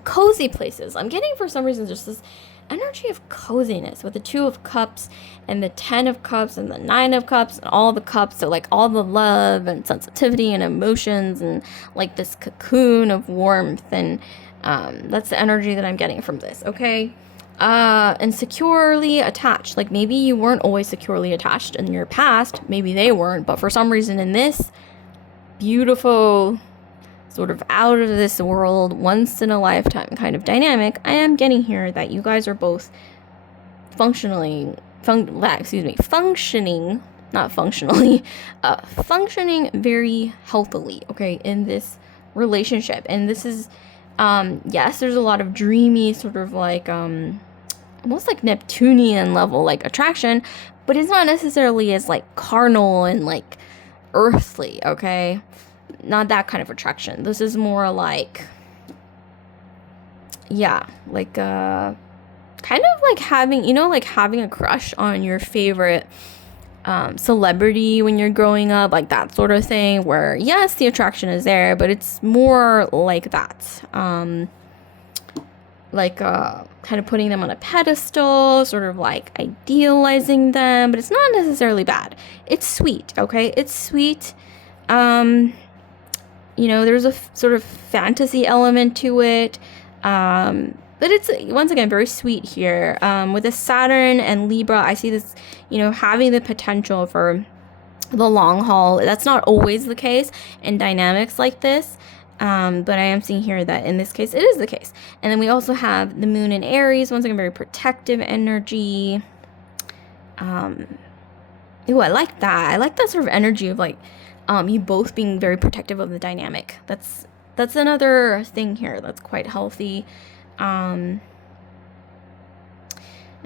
cozy places. I'm getting, for some reason, just this energy of coziness with the Two of Cups and the Ten of Cups and the Nine of Cups and all the cups. So like all the love and sensitivity and emotions and like this cocoon of warmth. And that's the energy that I'm getting from this, okay? And securely attached. Like maybe you weren't always securely attached in your past. Maybe they weren't. But for some reason in this beautiful, sort of out of this world, once in a lifetime kind of dynamic, I am getting here that you guys are both functioning, not functionally, functioning very healthily, okay, in this relationship. And this is, yes, there's a lot of dreamy, sort of like, almost like Neptunian level, like attraction, but it's not necessarily as like carnal and like earthly, okay? Not that kind of attraction. This is more like, yeah, like kind of like having, you know, like having a crush on your favorite celebrity when you're growing up, like that sort of thing, where yes, the attraction is there, but it's more like that, like kind of putting them on a pedestal, sort of like idealizing them, but it's not necessarily bad. It's sweet, okay? It's sweet. You know, there's a sort of fantasy element to it, but it's, once again, very sweet here. With the Saturn and Libra, I see this, you know, having the potential for the long haul. That's not always the case in dynamics like this, but I am seeing here that in this case, it is the case. And then we also have the Moon in Aries, once again, very protective energy. Ooh, I like that. I like that sort of energy of like, you both being very protective of the dynamic. That's another thing here that's quite healthy. And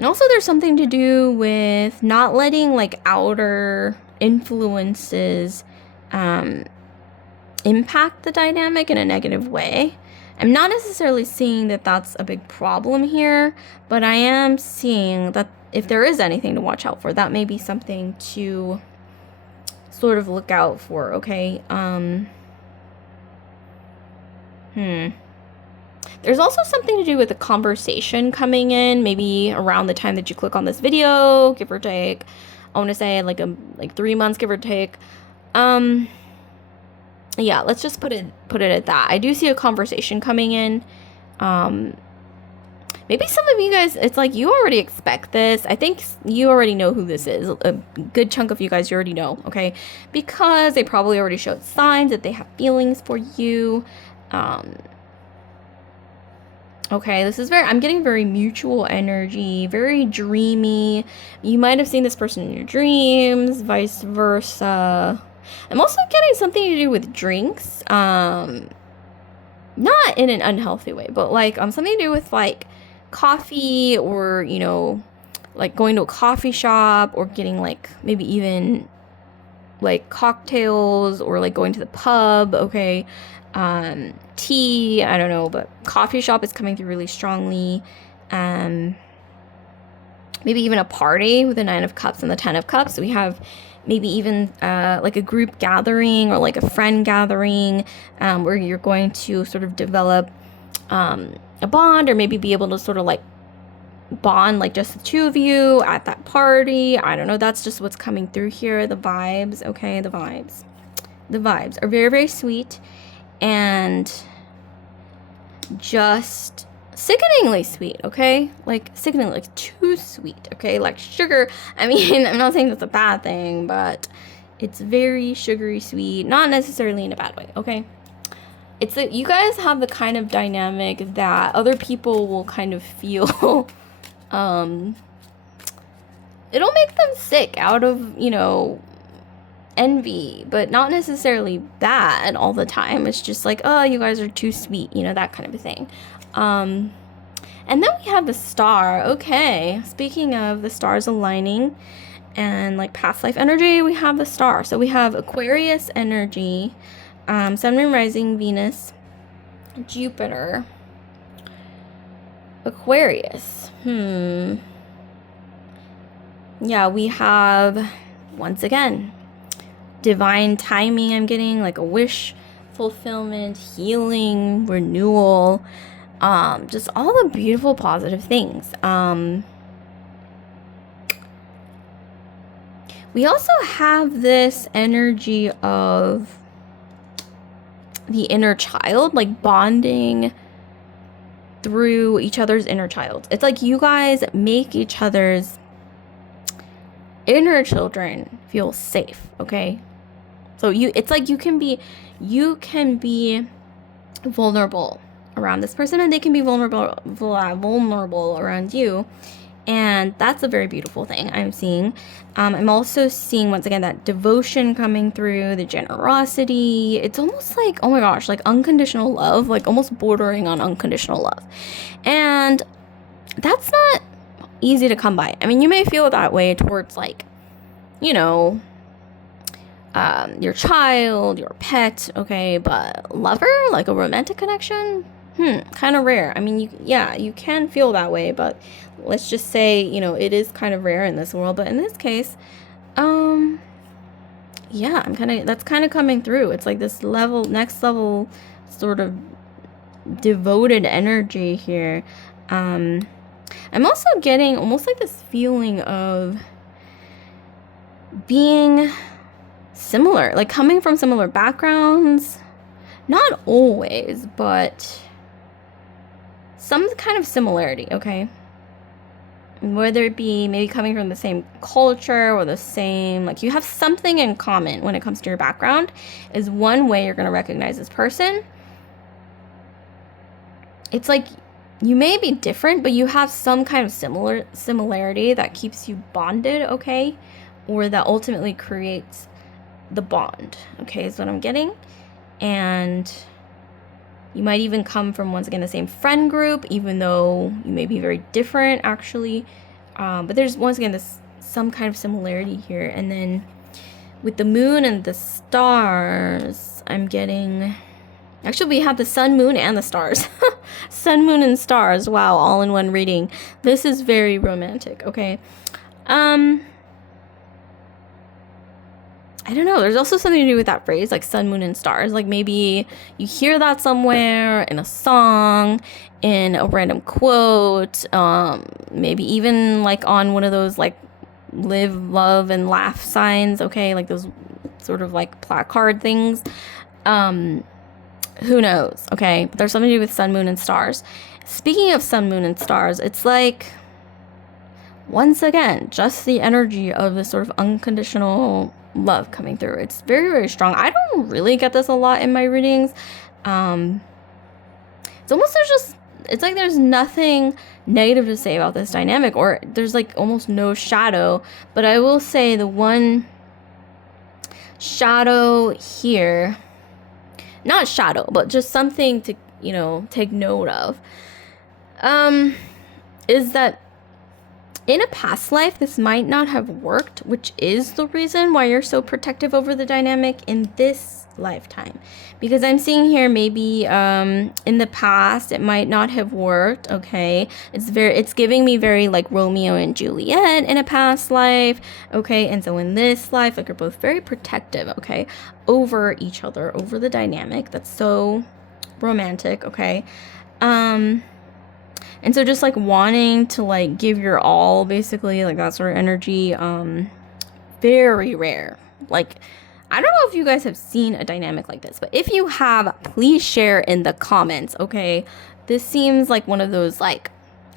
also there's something to do with not letting like outer influences impact the dynamic in a negative way. I'm not necessarily seeing that that's a big problem here, but I am seeing that if there is anything to watch out for, that may be something to sort of look out for, okay? There's also something to do with the conversation coming in, maybe around the time that you click on this video, give or take. I want to say like 3 months, give or take. Yeah, let's just put it at that. I do see a conversation coming in. Maybe some of you guys, it's like you already expect this. I think you already know who this is. A good chunk of you guys, you already know, okay? Because they probably already showed signs that they have feelings for you. Okay, this is I'm getting very mutual energy, very dreamy. You might have seen this person in your dreams, vice versa. I'm also getting something to do with drinks. Not in an unhealthy way, but like something to do with like coffee, or you know, like going to a coffee shop, or getting like maybe even like cocktails, or like going to the pub, okay? Tea, I don't know, but coffee shop is coming through really strongly. Maybe even a party with the Nine of Cups and the Ten of Cups. So we have maybe even like a group gathering, or like a friend gathering, where you're going to sort of develop a bond, or maybe be able to sort of like bond, like just the two of you at that party. I don't know, that's just what's coming through here. The vibes, okay? The vibes are very, very sweet, and just sickeningly sweet, okay? Like sickeningly, like too sweet, okay? Like sugar. I mean, I'm not saying that's a bad thing, but it's very sugary sweet, not necessarily in a bad way, okay? It's that you guys have the kind of dynamic that other people will kind of feel, it'll make them sick out of, you know, envy, but not necessarily bad all the time. It's just like, oh, you guys are too sweet, you know, that kind of a thing. And then we have the star. Okay, speaking of the stars aligning and like past life energy, we have the star. So we have Aquarius energy, Sun, Moon, Rising, Venus, Jupiter, Aquarius. Yeah, we have, once again, divine timing. I'm getting like a wish fulfillment, healing, renewal. Just all the beautiful positive things. We also have this energy of the inner child, like bonding through each other's inner child. It's like you guys make each other's inner children feel safe, okay? So it's like you can be vulnerable around this person, and they can be vulnerable around you. And that's a very beautiful thing I'm seeing. I'm also seeing, once again, that devotion coming through, the generosity. It's almost like, oh my gosh, like unconditional love, like almost bordering on unconditional love. And that's not easy to come by. I mean, you may feel that way towards, like, you know, your child, your pet, okay, but lover, like a romantic connection, kind of rare. I mean, you can feel that way, but let's just say, it is kind of rare in this world. But in this case, yeah, that's kind of coming through. It's like this next level sort of devoted energy here. I'm also getting almost like this feeling of being similar, like coming from similar backgrounds. Not always, but some kind of similarity, okay? Whether it be maybe coming from the same culture or the same, like you have something in common when it comes to your background is one way you're going to recognize this person. It's like you may be different, but you have some kind of similarity that keeps you bonded, okay? Or that ultimately creates the bond, okay, is what I'm getting. And you might even come from, once again, the same friend group, even though you may be very different, actually. But there's, once again, some kind of similarity here. And then with the moon and the stars, I'm getting... Actually, we have the sun, moon, and the stars. Sun, moon, and stars. Wow, all in one reading. This is very romantic, okay? I don't know. There's also something to do with that phrase, like sun, moon, and stars. Like maybe you hear that somewhere in a song, in a random quote, maybe even like on one of those like live, love, and laugh signs, okay? Like those sort of like placard things. Who knows, okay? But there's something to do with sun, moon, and stars. Speaking of sun, moon, and stars, it's like, once again, just the energy of this sort of unconditional love coming through. It's very, very strong. I don't really get this a lot in my readings. It's almost it's like there's nothing negative to say about this dynamic, or there's like almost no shadow. But I will say the one shadow here, not shadow, but just something to, take note of, is that in a past life, this might not have worked, which is the reason why you're so protective over the dynamic in this lifetime. Because I'm seeing here maybe in the past, it might not have worked, okay? It's giving me very like Romeo and Juliet in a past life, okay? And so in this life, like you're both very protective, okay? Over each other, over the dynamic. That's so romantic, okay? And so just like wanting to like give your all, basically, like that sort of energy, very rare. Like, I don't know if you guys have seen a dynamic like this, but if you have, please share in the comments, okay? This seems like one of those like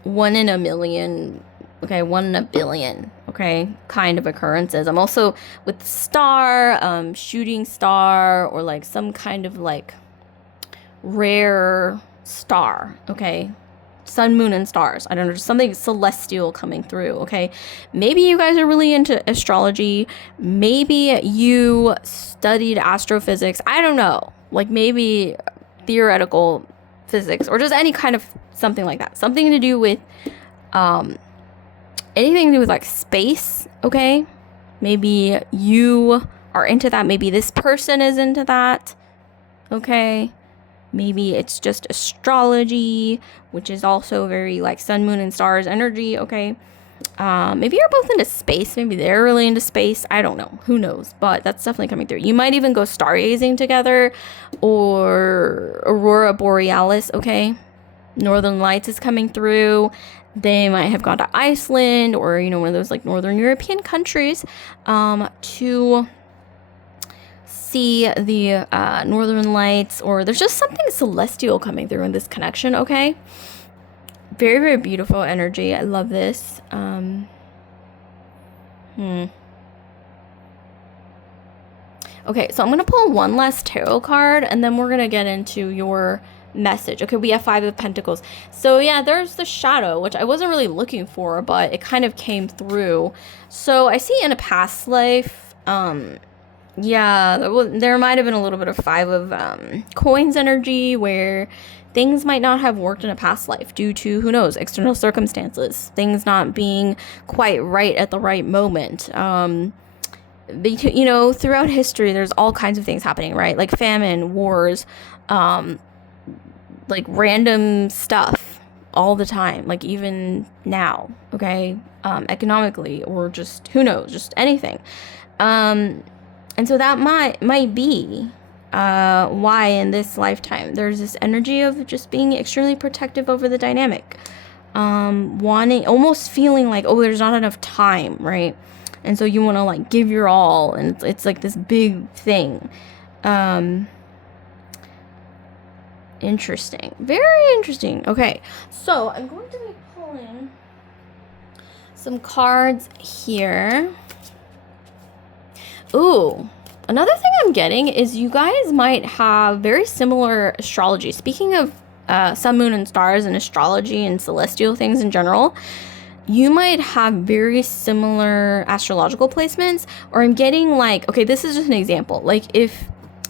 1 in a million, okay, 1 in a billion, okay, kind of occurrences. I'm also with star, shooting star, or like some kind of like rare star, okay? Sun, moon, and stars. I don't know, just something celestial coming through, okay? Maybe you guys are really into astrology. Maybe you studied astrophysics. I don't know. Like maybe theoretical physics, or just any kind of something like that. Something to do with anything to do with like space, okay? Maybe you are into that. Maybe this person is into that, okay? Maybe it's just astrology, which is also very like sun, moon, and stars energy, okay? Maybe you're both into space. Maybe they're really into space. I don't know. Who knows? But that's definitely coming through. You might even go stargazing together, or aurora borealis, okay? Northern Lights is coming through. They might have gone to Iceland or, you know, one of those like Northern European countries to see the Northern Lights, or there's just something celestial coming through in this connection, okay? Very, very beautiful energy. I love this. Okay, so I'm going to pull one last tarot card, and then we're going to get into your message. Okay, we have Five of Pentacles. So yeah, there's the shadow, which I wasn't really looking for, but it kind of came through. So I see in a past life, yeah, there might have been a little bit of Five of Coins energy where things might not have worked in a past life due to, who knows, external circumstances, things not being quite right at the right moment. You know, throughout history, there's all kinds of things happening, right? Like famine, wars, like random stuff all the time, like even now, okay? Economically, or just, who knows, just anything. And so that might be why in this lifetime there's this energy of just being extremely protective over the dynamic. Wanting, almost feeling like, oh, there's not enough time, right? And so you want to like give your all, and it's like this big thing. Interesting. Very interesting. Okay, so I'm going to be pulling some cards here. Ooh, another thing I'm getting is you guys might have very similar astrology. Speaking of sun, moon, and stars and astrology and celestial things in general, you might have very similar astrological placements, or I'm getting like, okay, this is just an example. Like if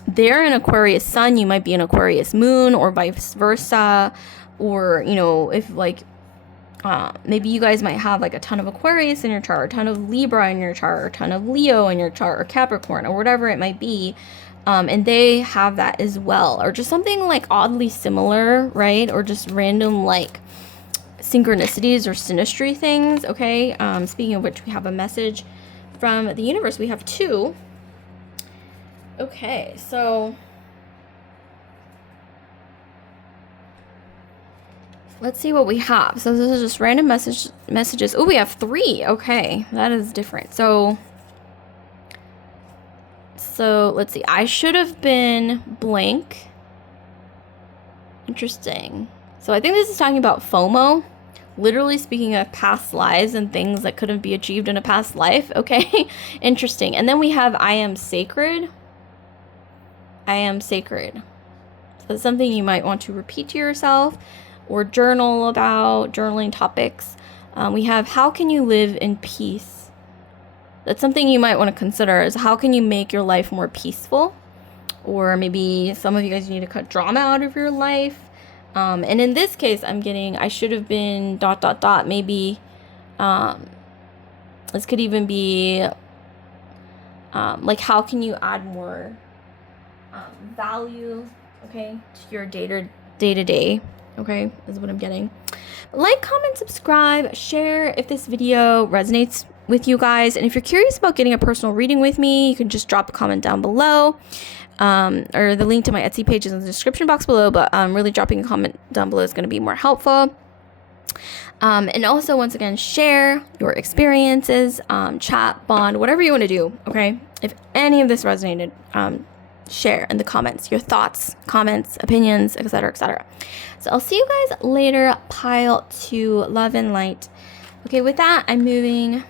they're an Aquarius sun, you might be an Aquarius moon, or vice versa. Or, you know, if like, maybe you guys might have like a ton of Aquarius in your chart, a ton of Libra in your chart, or a ton of Leo in your chart, or Capricorn, or whatever it might be. And they have that as well, or just something like oddly similar, right? Or just random like synchronicities or synastry things, okay? Speaking of which, we have a message from the universe. We have two. Okay, so let's see what we have. So this is just random messages. Oh, we have three. Okay, that is different. So let's see. I should have been blank. Interesting. So I think this is talking about FOMO. Literally speaking of past lives and things that couldn't be achieved in a past life. Okay, interesting. And then we have I am sacred. I am sacred. So that's something you might want to repeat to yourself or journal about, journaling topics. We have how can you live in peace? That's something you might want to consider, is how can you make your life more peaceful? Or maybe some of you guys need to cut drama out of your life. And in this case, I'm getting, I should have been ... Maybe this could even be like how can you add more value, okay, to your day-to-day, okay, is what I'm getting. Like, comment, subscribe, share if this video resonates with you guys. And if you're curious about getting a personal reading with me, you can just drop a comment down below. Or the link to my Etsy page is in the description box below, but really dropping a comment down below is going to be more helpful. And also, once again, share your experiences, chat, bond, whatever you want to do, okay? If any of this resonated, share in the comments your thoughts, comments, opinions, etc., etc. So I'll see you guys later. Pile 2, love and light. Okay, with that, I'm moving,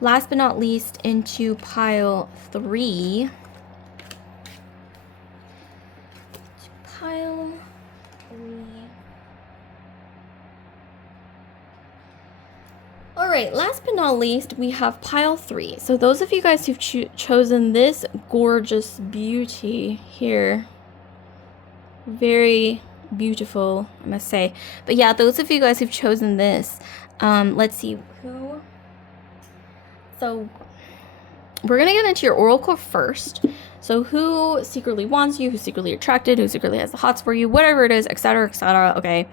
last but not least, into pile 3. Pile 3. All right, last but not least, we have pile 3. So those of you guys who've chosen this gorgeous beauty here, very beautiful, I must say. But yeah, those of you guys who've chosen this, let's see who. So we're gonna get into your oracle first. So who secretly wants you, who's secretly attracted, who secretly has the hots for you, whatever it is, etc., etc., okay?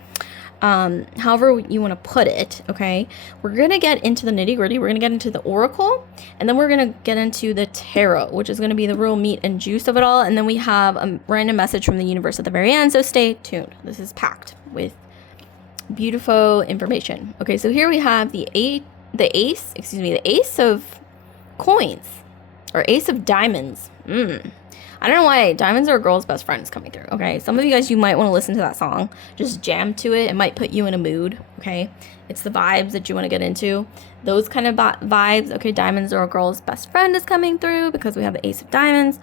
However you want to put it, okay? We're going to get into the nitty-gritty. We're going to get into the oracle, and then we're going to get into the tarot, which is going to be the real meat and juice of it all. And then we have a random message from the universe at the very end, so stay tuned. This is packed with Beautiful information. Okay, so here we have the ace of coins, or ace of diamonds. I don't know why diamonds are a girl's best friend is coming through. Okay, some of you guys, you might want to listen to that song. Just jam to it. It might put you in a mood. Okay, it's the vibes that you want to get into. Those kind of vibes. Okay, diamonds are a girl's best friend is coming through because we have the ace of diamonds.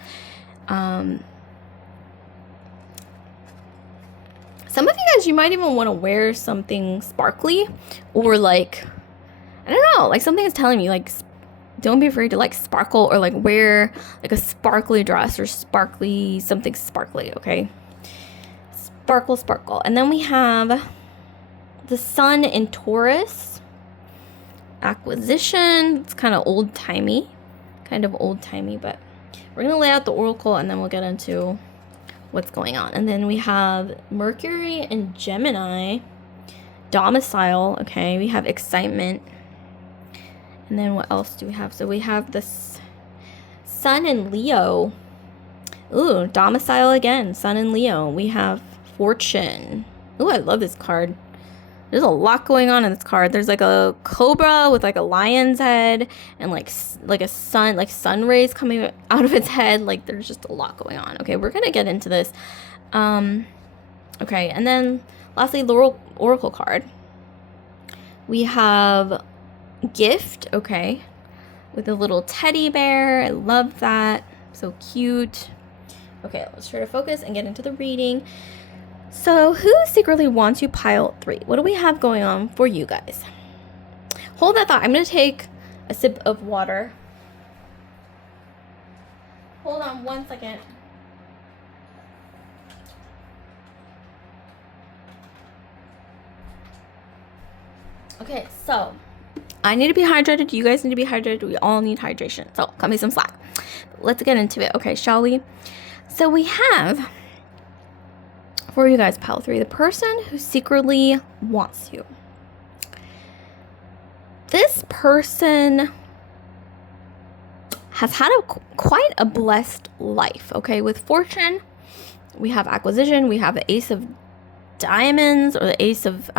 Some of you guys, you might even want to wear something sparkly, or like, I don't know, like something is telling me like, don't be afraid to like sparkle, or like wear like a sparkly dress or something sparkly. Okay, sparkle. And then we have the sun in Taurus. Acquisition. It's kind of old-timey, but we're gonna lay out the oracle and then we'll get into what's going on. And then we have Mercury and Gemini. Domicile. Okay, we have excitement. And then what else do we have? So we have this Sun in Leo. Ooh, domicile again. Sun in Leo. We have fortune. Ooh, I love this card. There's a lot going on in this card. There's like a cobra with like a lion's head, and like a sun, like sun rays coming out of its head. Like there's just a lot going on. Okay, we're gonna get into this. Okay, and then lastly, the oracle card. We have gift. Okay, with a little teddy bear. I love that. So cute. Okay, let's try to focus and get into the reading. So, who secretly wants you? Pile 3. What do we have going on for you guys? Hold that thought. I'm going to take a sip of water. Hold on 1 second. Okay, so I need to be hydrated. You guys need to be hydrated. We all need hydration. So, cut me some slack. Let's get into it. Okay, shall we? So, we have for you guys, pile 3, the person who secretly wants you. This person has had quite a blessed life. Okay, with fortune, we have acquisition, we have the ace of diamonds, or the ace of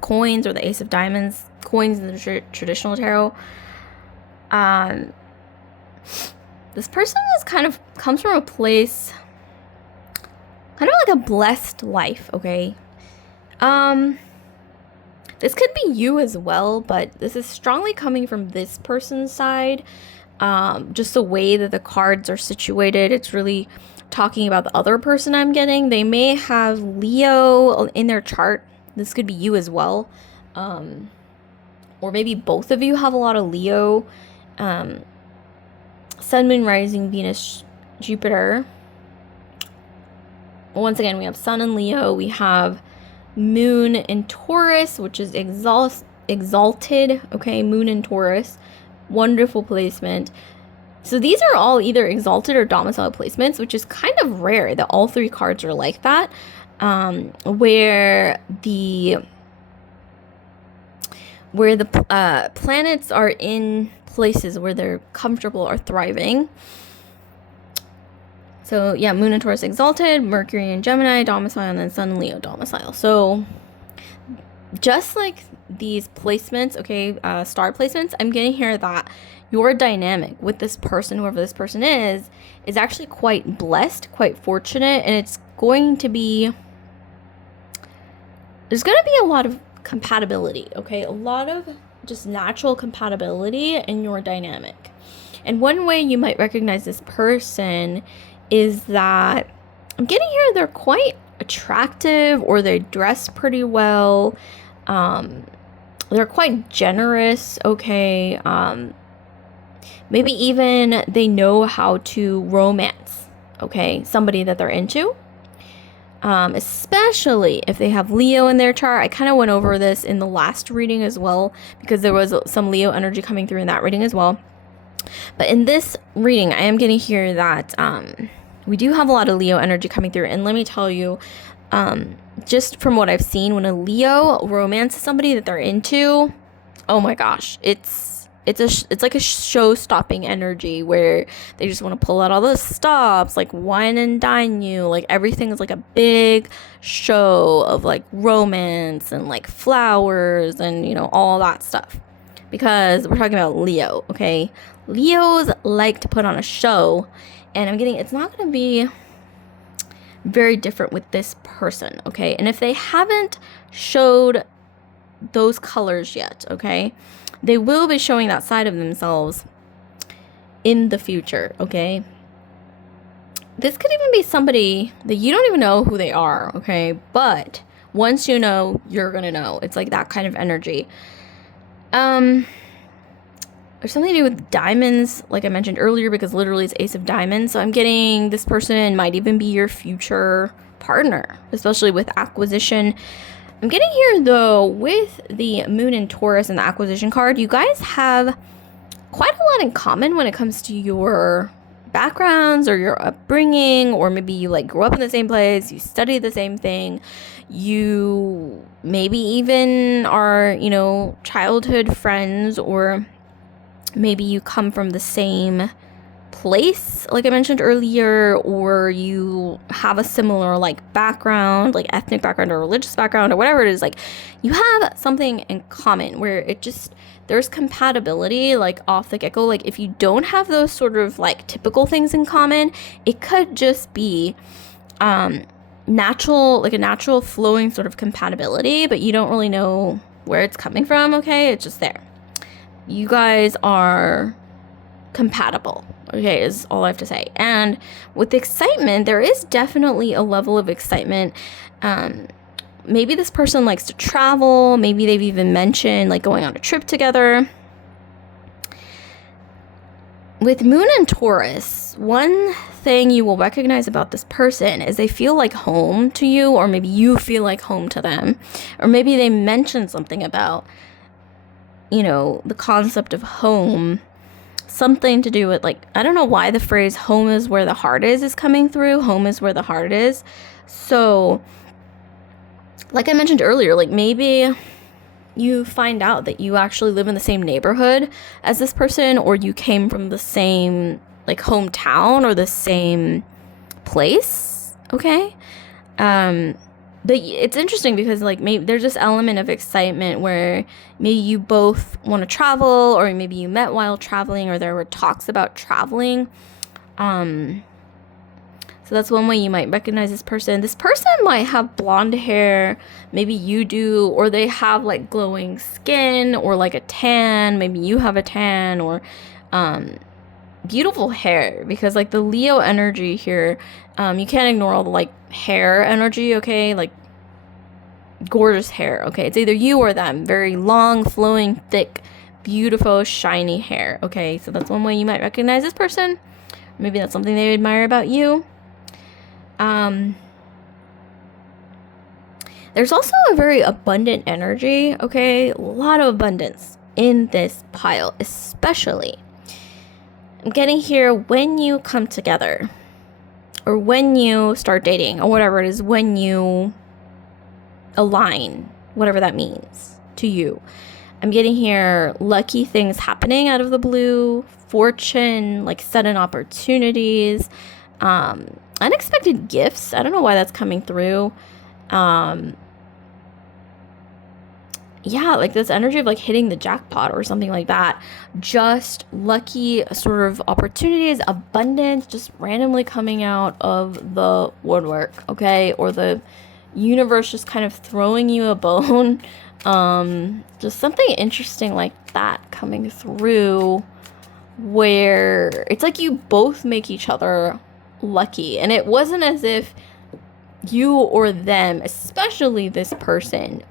coins, or the ace of diamonds, coins in the traditional tarot. This person is comes from a place, kind of like a blessed life. Okay, this could be you as well, but this is strongly coming from this person's side. Just the way that the cards are situated, it's really talking about the other person I'm getting. They may have Leo in their chart. This could be you as well, or maybe both of you have a lot of Leo. Sun, Moon, Rising, Venus, Jupiter. Once again, we have Sun in Leo. We have Moon in Taurus, which is exalted. Okay, Moon in Taurus. Wonderful placement. So these are all either exalted or domicile placements, which is kind of rare that all 3 cards are like that. Where the planets are in places where they're comfortable or thriving. So yeah, Moon in Taurus exalted, Mercury in Gemini domicile, and then Sun in Leo domicile. So just like these placements, okay, star placements, I'm getting here that your dynamic with this person, whoever this person is actually quite blessed, quite fortunate, and it's going to be, there's going to be a lot of compatibility, okay? A lot of just natural compatibility in your dynamic. And one way you might recognize this person is that I'm getting here they're quite attractive, or they dress pretty well. They're quite generous, okay? Maybe even they know how to romance, okay, somebody that they're into. Especially if they have Leo in their chart. I kind of went over this in the last reading as well, because there was some Leo energy coming through in that reading as well. But in this reading, I am getting here that we do have a lot of Leo energy coming through. And let me tell you, just from what I've seen, when a Leo romances somebody that they're into, oh my gosh, it's it's like a show-stopping energy where they just want to pull out all the stops, like wine and dine you. Like everything is like a big show of like romance and like flowers and all that stuff. Because we're talking about Leo, okay? Leos like to put on a show, and I'm getting it's not going to be very different with this person, okay? And if they haven't showed those colors yet, okay, they will be showing that side of themselves in the future, okay? This could even be somebody that you don't even know who they are, okay? But once you know, you're gonna know. It's like that kind of energy. There's something to do with diamonds, like I mentioned earlier, because literally it's Ace of Diamonds. So I'm getting this person might even be your future partner, especially with acquisition. I'm getting here, though, with the Moon in Taurus and the acquisition card, you guys have quite a lot in common when it comes to your backgrounds or your upbringing, or maybe you like grew up in the same place, you studied the same thing, you maybe even are, childhood friends, or maybe you come from the same place, like I mentioned earlier, or you have a similar like background, like ethnic background or religious background or whatever it is. Like you have something in common where there's compatibility like off the get-go. Like if you don't have those sort of like typical things in common, it could just be natural, like a natural flowing sort of compatibility, but you don't really know where it's coming from. Okay, it's just there. You guys are compatible, okay, is all I have to say. And with excitement, there is definitely a level of excitement. Maybe this person likes to travel. Maybe they've even mentioned like going on a trip together. With Moon and Taurus, one thing you will recognize about this person is they feel like home to you, or maybe you feel like home to them, or maybe they mention something about the concept of home, something to do with like, I don't know why the phrase home is where the heart is coming through. Home is where the heart is. So like I mentioned earlier, like maybe you find out that you actually live in the same neighborhood as this person, or you came from the same like hometown or the same place, okay? But it's interesting because like maybe there's this element of excitement where maybe you both want to travel, or maybe you met while traveling, or there were talks about traveling. So that's one way you might recognize this person. This person might have blonde hair, maybe you do, or they have like glowing skin or like a tan, maybe you have a tan, or beautiful hair, because like the Leo energy here, you can't ignore all the like hair energy, okay? Like gorgeous hair, okay? It's either you or them. Very long, flowing, thick, beautiful, shiny hair, okay? So that's one way you might recognize this person. Maybe that's something they admire about you. There's also a very abundant energy, okay? A lot of abundance in this pile, especially I'm getting here when you come together, or when you start dating, or whatever it is, when you align, whatever that means to you. I'm getting here lucky things happening out of the blue, fortune, like sudden opportunities, unexpected gifts. I don't know why that's coming through. Yeah, like this energy of like hitting the jackpot or something like that. Just lucky sort of opportunities, abundance, just randomly coming out of the woodwork, okay? Or the universe just kind of throwing you a bone. Just something interesting like that coming through, where it's like you both make each other lucky. And it wasn't as if you or them, especially this person,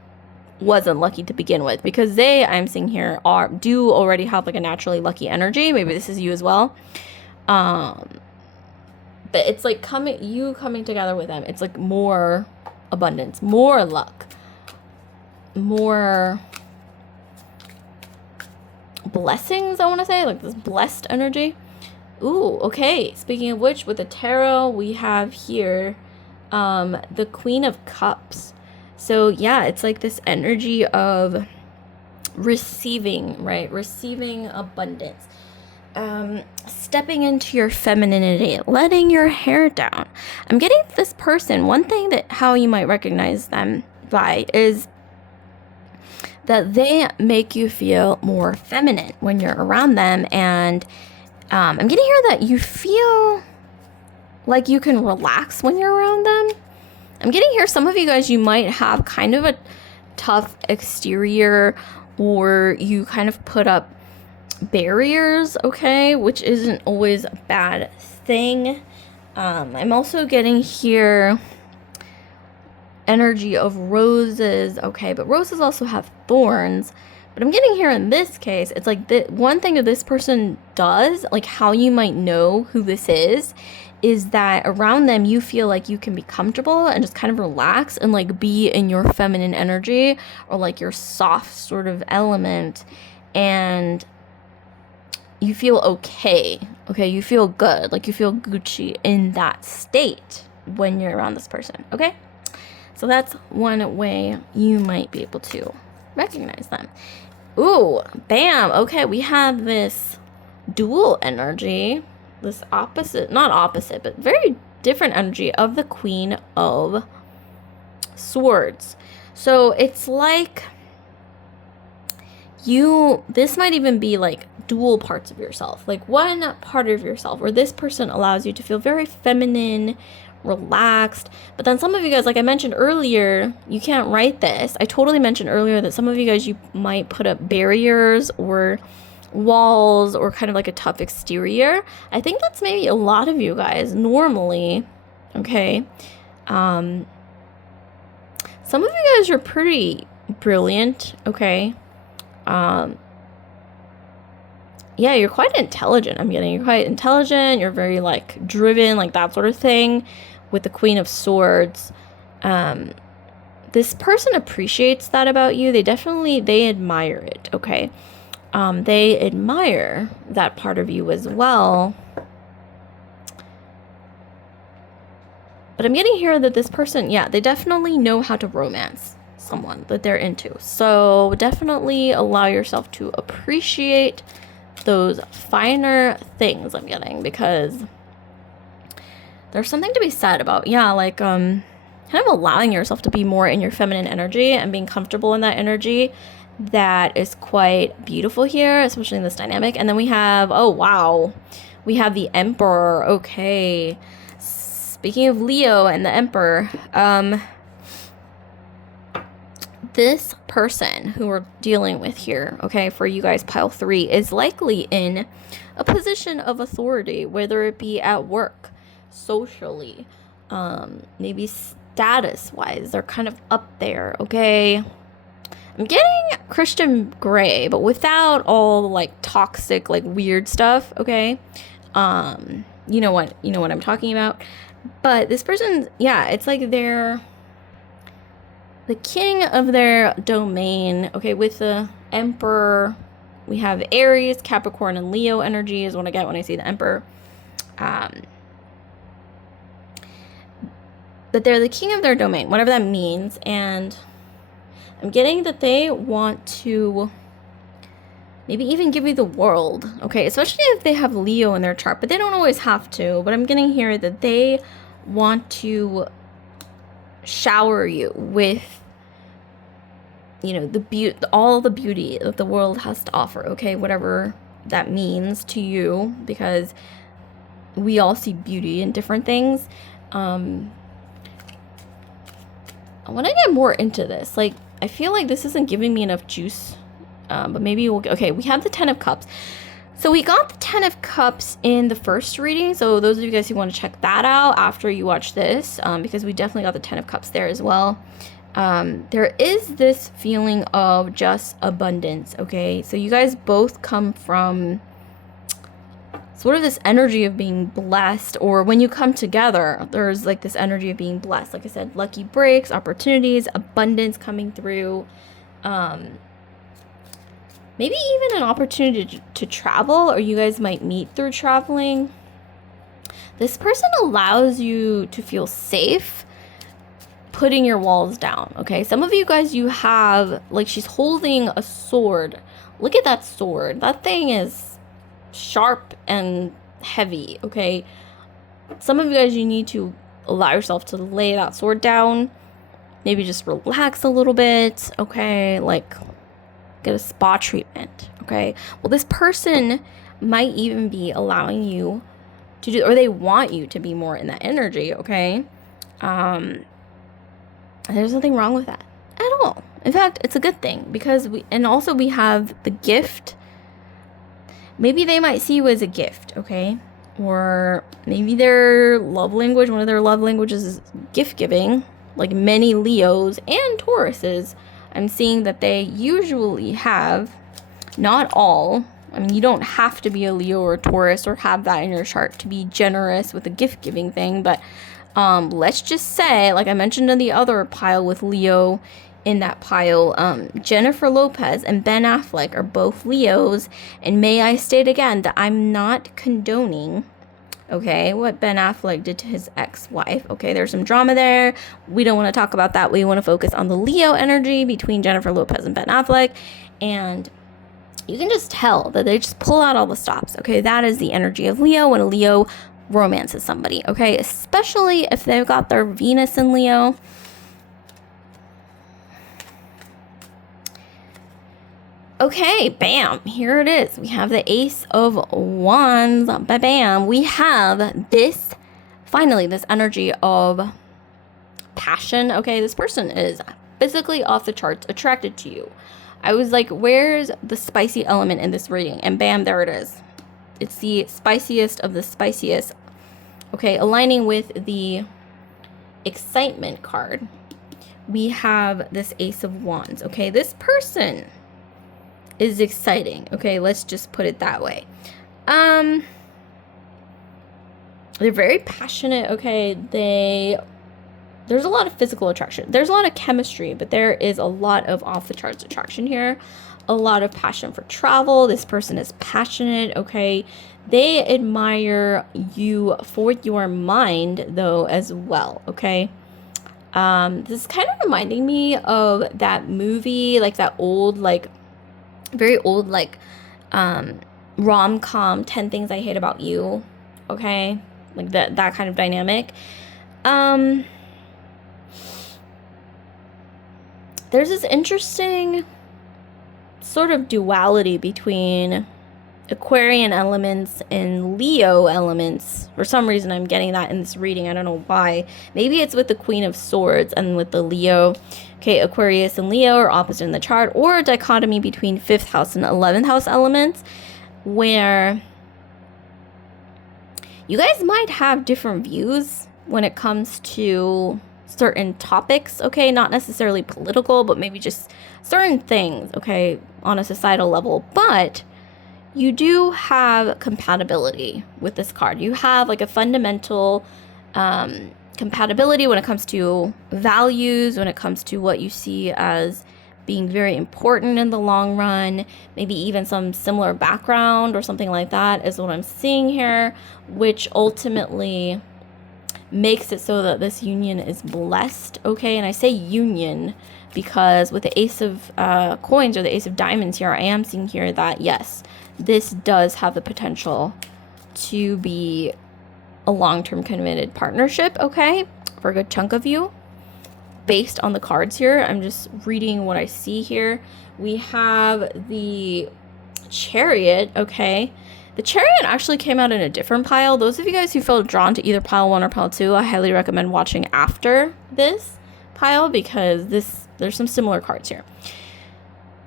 wasn't lucky to begin with, because they, I'm seeing here, do already have like a naturally lucky energy. Maybe this is you as well. But it's like you coming together with them. It's like more abundance, more luck, more blessings, I want to say, like this blessed energy. Ooh, okay. Speaking of which, with the tarot, we have here the Queen of Cups. So yeah, it's like this energy of receiving, right? Receiving abundance. Stepping into your femininity, letting your hair down. I'm getting this person, one thing that how you might recognize them by is that they make you feel more feminine when you're around them. And I'm getting here that you feel like you can relax when you're around them. I'm getting here some of you guys, you might have kind of a tough exterior, or you kind of put up barriers, okay, which isn't always a bad thing. I'm also getting here energy of roses, okay, but roses also have thorns. But I'm getting here in this case, it's like the one thing that this person does, like how you might know who this is that around them you feel like you can be comfortable and just kind of relax and like be in your feminine energy or like your soft sort of element, and you feel okay, you feel good, like you feel Gucci in that state when you're around this person, okay? So that's one way you might be able to recognize them. Ooh, bam, okay, we have this dual energy, this opposite, not opposite, but very different energy of the Queen of Swords. So it's like this might even be like dual parts of yourself, like one part of yourself where this person allows you to feel very feminine, relaxed, but then some of you guys, like I mentioned earlier, you can't write this. I totally mentioned earlier that some of you guys, you might put up barriers or walls or kind of like a tough exterior. I think that's maybe a lot of you guys normally, okay? Some of you guys are pretty brilliant, okay? Yeah, you're quite intelligent. You're quite intelligent. You're very like driven, like that sort of thing with the Queen of Swords. This person appreciates that about you. They admire it, okay? They admire that part of you as well. But I'm getting here that this person, yeah, they definitely know how to romance someone that they're into. So definitely allow yourself to appreciate those finer things, I'm getting, because there's something to be said about, yeah, like kind of allowing yourself to be more in your feminine energy and being comfortable in that energy. That is quite beautiful here, especially in this dynamic. And then we have, oh wow, we have the Emperor. Okay, speaking of Leo and the Emperor, this person who we're dealing with here, okay, for you guys, pile 3, is likely in a position of authority, whether it be at work, socially, maybe status-wise, they're kind of up there, okay? I'm getting Christian Grey, but without all, like, toxic, like, weird stuff, okay? You know what I'm talking about? But this person, yeah, it's like they're the king of their domain, okay, with the Emperor. We have Aries, Capricorn, and Leo energy is what I get when I see the Emperor. But they're the king of their domain, whatever that means. And I'm getting that they want to maybe even give you the world, okay? Especially if they have Leo in their chart, but they don't always have to. But I'm getting here that they want to shower you with, you know, all the beauty that the world has to offer, okay? Whatever that means to you, because we all see beauty in different things. I want to get more into this. Like, I feel like this isn't giving me enough juice, but maybe we'll, okay, we have the 10 of Cups. So we got the 10 of Cups in the first reading. So those of you guys who want to check that out after you watch this, because we definitely got the 10 of Cups there as well. There is this feeling of just abundance, okay? So you guys both come from sort of this energy of being blessed, or when you come together, there's like this energy of being blessed. Like I said, lucky breaks, opportunities, abundance coming through. Maybe even an opportunity to travel, or you guys might meet through traveling. This person allows you to feel safe, putting your walls down, okay? Some of you guys, you have, like, she's holding a sword. Look at that sword. That thing is sharp and heavy, okay? Some of you guys, you need to allow yourself to lay that sword down. Maybe just relax a little bit, okay? Like, get a spa treatment, okay? Well, this person might even be allowing you to do, or they want you to be more in that energy, okay? There's nothing wrong with that at all. In fact, it's a good thing because we have the gift. Maybe they might see you as a gift, okay? Or maybe their love language, one of their love languages is gift giving, like many Leos and Tauruses. I'm seeing that they usually have, not all, I mean, you don't have to be a Leo or a Taurus or have that in your chart to be generous with the gift giving thing, but let's just say, like I mentioned in the other pile with Leo in that pile, Jennifer Lopez and Ben Affleck are both Leos, and may I state again that I'm not condoning, okay, what Ben Affleck did to his ex-wife. Okay, there's some drama there. We don't want to talk about that. We want to focus on the Leo energy between Jennifer Lopez and Ben Affleck, and you can just tell that they just pull out all the stops, okay? That is the energy of Leo when a Leo romances somebody, okay? Especially if they've got their Venus in Leo. Okay, bam, here it is. We have the Ace of Wands, bam. We have this, finally, this energy of passion, okay? This person is physically off the charts attracted to you. I was like, where's the spicy element in this reading? And bam, there it is. It's the spiciest of the spiciest. Okay, aligning with the excitement card, we have this Ace of Wands. Okay, this person is exciting. Okay, let's just put it that way. They're very passionate. Okay, there's a lot of physical attraction. There's a lot of chemistry, but there is a lot of off the charts attraction here. A lot of passion for travel. This person is passionate, okay? They admire you for your mind, though, as well, okay? This is kind of reminding me of that movie, like that old, like, very old, like, rom-com, 10 Things I Hate About You, okay? Like that kind of dynamic. There's this interesting sort of duality between Aquarian elements and Leo elements. For some reason, I'm getting that in this reading. I don't know why. Maybe it's with the Queen of Swords and with the Leo. Okay, Aquarius and Leo are opposite in the chart, or a dichotomy between 5th house and 11th house elements, where you guys might have different views when it comes to certain topics, okay? Not necessarily political, but maybe just certain things, okay, on a societal level. But you do have compatibility with this card. You have like a fundamental compatibility when it comes to values, when it comes to what you see as being very important in the long run, maybe even some similar background or something like that is what I'm seeing here, which ultimately makes it so that this union is blessed, okay? And I say union because with the Ace of Coins or the Ace of Diamonds here, I am seeing here that, yes, this does have the potential to be a long-term committed partnership, okay? For a good chunk of you. Based on the cards here, I'm just reading what I see here. We have the Chariot, okay? The Chariot actually came out in a different pile. Those of you guys who feel drawn to either pile 1 or pile 2, I highly recommend watching after this pile because there's some similar cards here.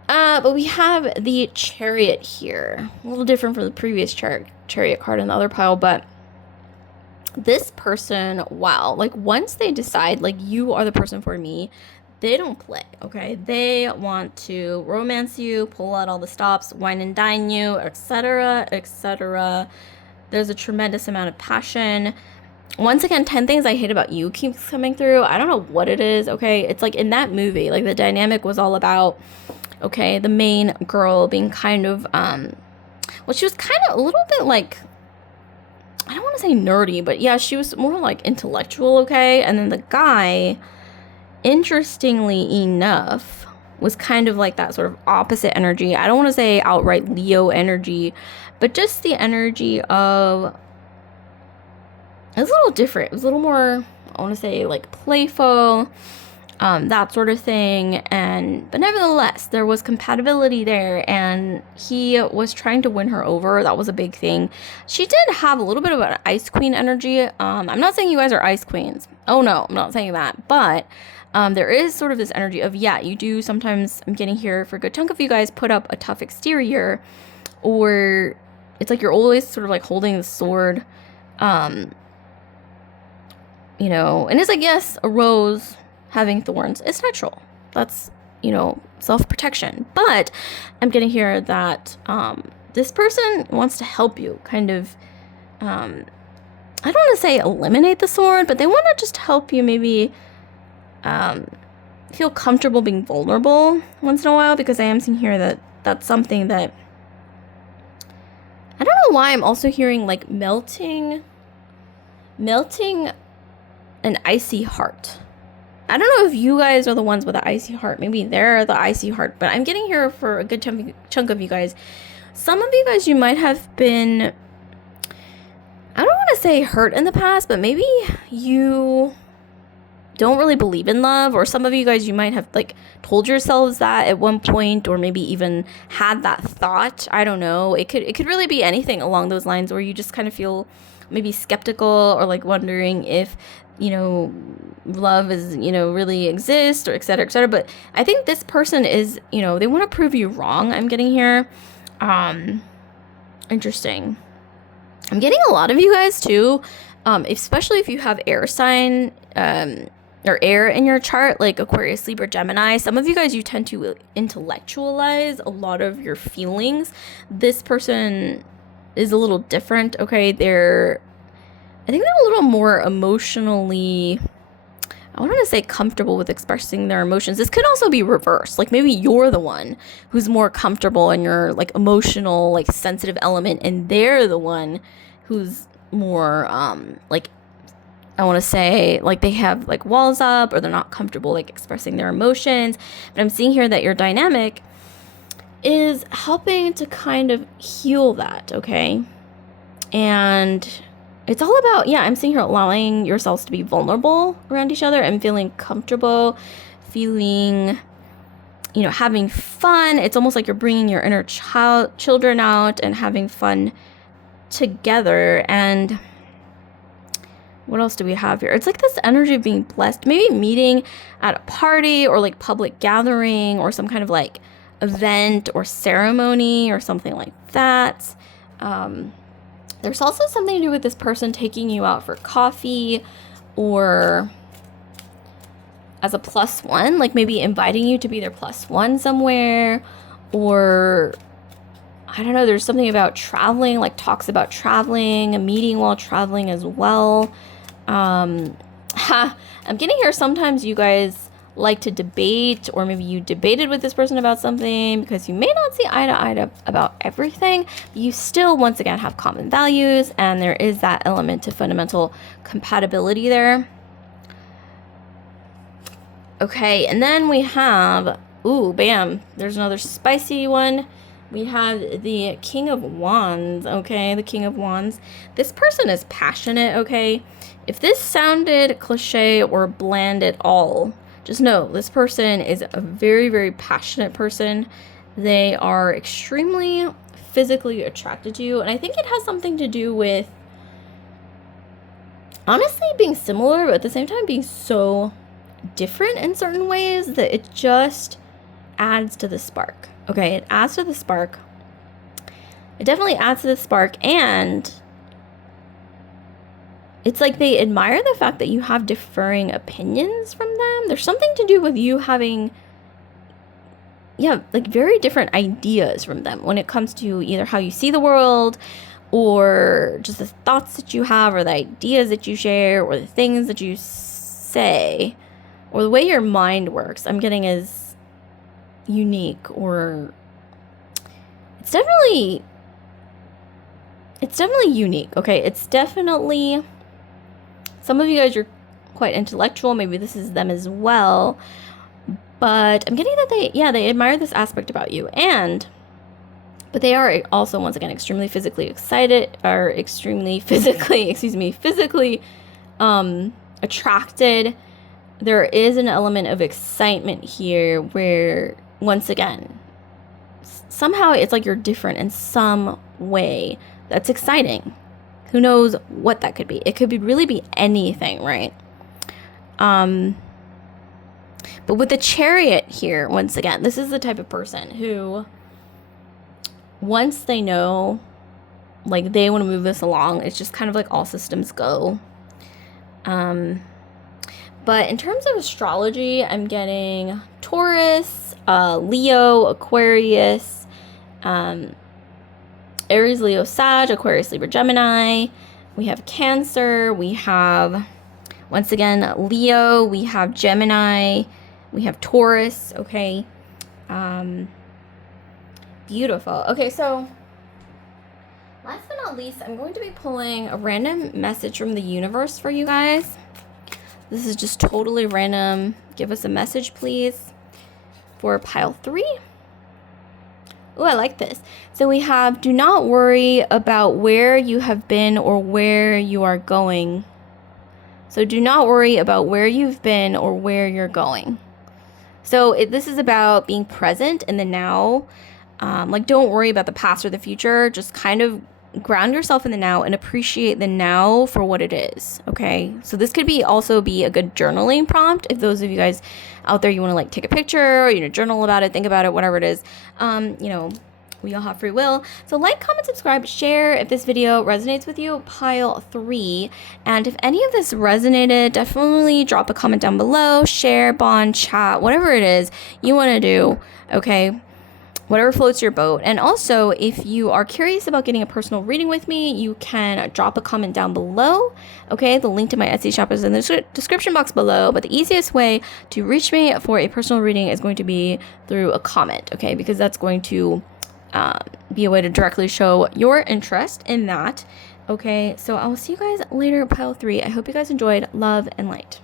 But we have the Chariot here. A little different from the previous Chariot card in the other pile, but this person, wow, like once they decide, like, you are the person for me, they don't play, okay? They want to romance you, pull out all the stops, wine and dine you, etc., etc. There's a tremendous amount of passion. Once again, 10 Things I Hate About You keeps coming through. I don't know what it is, okay? It's like in that movie, like the dynamic was all about, okay, the main girl being kind of, well, she was kind of a little bit like, I don't want to say nerdy, but yeah, she was more like intellectual, okay? And then the guy, interestingly enough, was kind of like that sort of opposite energy. I don't want to say outright Leo energy, but just the energy of, it was a little different. It was a little more, I want to say, like playful, that sort of thing. But nevertheless, there was compatibility there, and he was trying to win her over. That was a big thing. She did have a little bit of an ice queen energy. I'm not saying you guys are ice queens. Oh no, I'm not saying that. But there is sort of this energy of, yeah, you do sometimes, I'm getting here for a good chunk of you guys, put up a tough exterior, or it's like you're always sort of like holding the sword, you know, and it's like, yes, a rose having thorns is natural. That's, you know, self-protection. But I'm getting here that this person wants to help you kind of, I don't want to say eliminate the sword, but they want to just help you maybe feel comfortable being vulnerable once in a while, because I am seeing here that that's something that, I don't know why I'm also hearing like melting an icy heart. I don't know if you guys are the ones with the icy heart. Maybe they're the icy heart, but I'm getting here for a good chunk of you guys. Some of you guys, you might have been, I don't want to say hurt in the past, but maybe you don't really believe in love, or some of you guys, you might have like told yourselves that at one point, or maybe even had that thought. I don't know. It could really be anything along those lines, where you just kind of feel maybe skeptical, or like wondering if, you know, love is, you know, really exists, or et cetera, et cetera. But I think this person is, you know, they want to prove you wrong. I'm getting here. Interesting. I'm getting a lot of you guys too, especially if you have air sign, or air in your chart, like Aquarius, Libra, Gemini. Some of you guys, you tend to intellectualize a lot of your feelings. This person is a little different, okay? I think they're a little more emotionally, I want to say, comfortable with expressing their emotions. This could also be reversed. Like maybe you're the one who's more comfortable in your like emotional, like sensitive element, and they're the one who's more like, I want to say, like they have like walls up, or they're not comfortable like expressing their emotions. But I'm seeing here that your dynamic is helping to kind of heal that, okay? And it's all about, yeah, I'm seeing here allowing yourselves to be vulnerable around each other and feeling comfortable, feeling, you know, having fun. It's almost like you're bringing your inner children out and having fun together. And what else do we have here? It's like this energy of being blessed, maybe meeting at a party, or like public gathering, or some kind of like event or ceremony or something like that. There's also something to do with this person taking you out for coffee, or as a +1, like maybe inviting you to be their +1 somewhere, or I don't know, there's something about traveling, like talks about traveling, a meeting while traveling as well. I'm getting here, sometimes you guys like to debate, or maybe you debated with this person about something, because you may not see eye to eye about everything. You still, once again, have common values, and there is that element of fundamental compatibility there. Okay, and then we have, ooh, bam, there's another spicy one. We have the King of Wands, okay? The King of Wands. This person is passionate, okay? If this sounded cliche or bland at all, just know this person is a very, very passionate person. They are extremely physically attracted to you. And I think it has something to do with, honestly, being similar, but at the same time being so different in certain ways that it just adds to the spark. Okay, it adds to the spark. It definitely adds to the spark, and it's like they admire the fact that you have differing opinions from them. There's something to do with you having, yeah, like very different ideas from them when it comes to either how you see the world, or just the thoughts that you have, or the ideas that you share, or the things that you say, or the way your mind works. I'm getting is unique, or it's definitely unique. Okay, it's definitely, some of you guys, quite intellectual. Maybe this is them as well. But I'm getting that they admire this aspect about you. But they are also, once again, extremely physically excited, or extremely physically attracted. There is an element of excitement here where, once again, somehow it's like you're different in some way. That's exciting. Who knows what that could be? It could really be anything, right? But with the Chariot here, once again, this is the type of person who, once they know, like, they want to move this along, it's just kind of like all systems go. But in terms of astrology, I'm getting Taurus, Leo, Aquarius, Aries, Leo, Sag, Aquarius, Libra, Gemini. We have Cancer. We have, once again, Leo. We have Gemini. We have Taurus. Okay. Beautiful. Okay, so last but not least, I'm going to be pulling a random message from the universe for you guys. This is just totally random. Give us a message, please, for pile 3. Oh, I like this. So we have, do not worry about where you have been or where you are going. So do not worry about where you've been or where you're going. So this is about being present in the now. Like, don't worry about the past or the future. Just kind of ground yourself in the now and appreciate the now for what it is. Okay, so this could also be a good journaling prompt if those of you guys out there, you want to like take a picture or, journal about it, think about it, whatever it is. We all have free will. So like, comment, subscribe, share if this video resonates with you. Pile 3. And if any of this resonated, definitely drop a comment down below, share, bond, chat, whatever it is you want to do. Okay, whatever floats your boat. And also, if you are curious about getting a personal reading with me, you can drop a comment down below. Okay, the link to my Etsy shop is in the description box below. But the easiest way to reach me for a personal reading is going to be through a comment. Okay, because that's going to be a way to directly show your interest in that. Okay, so I will see you guys later, pile 3. I hope you guys enjoyed. Love and light.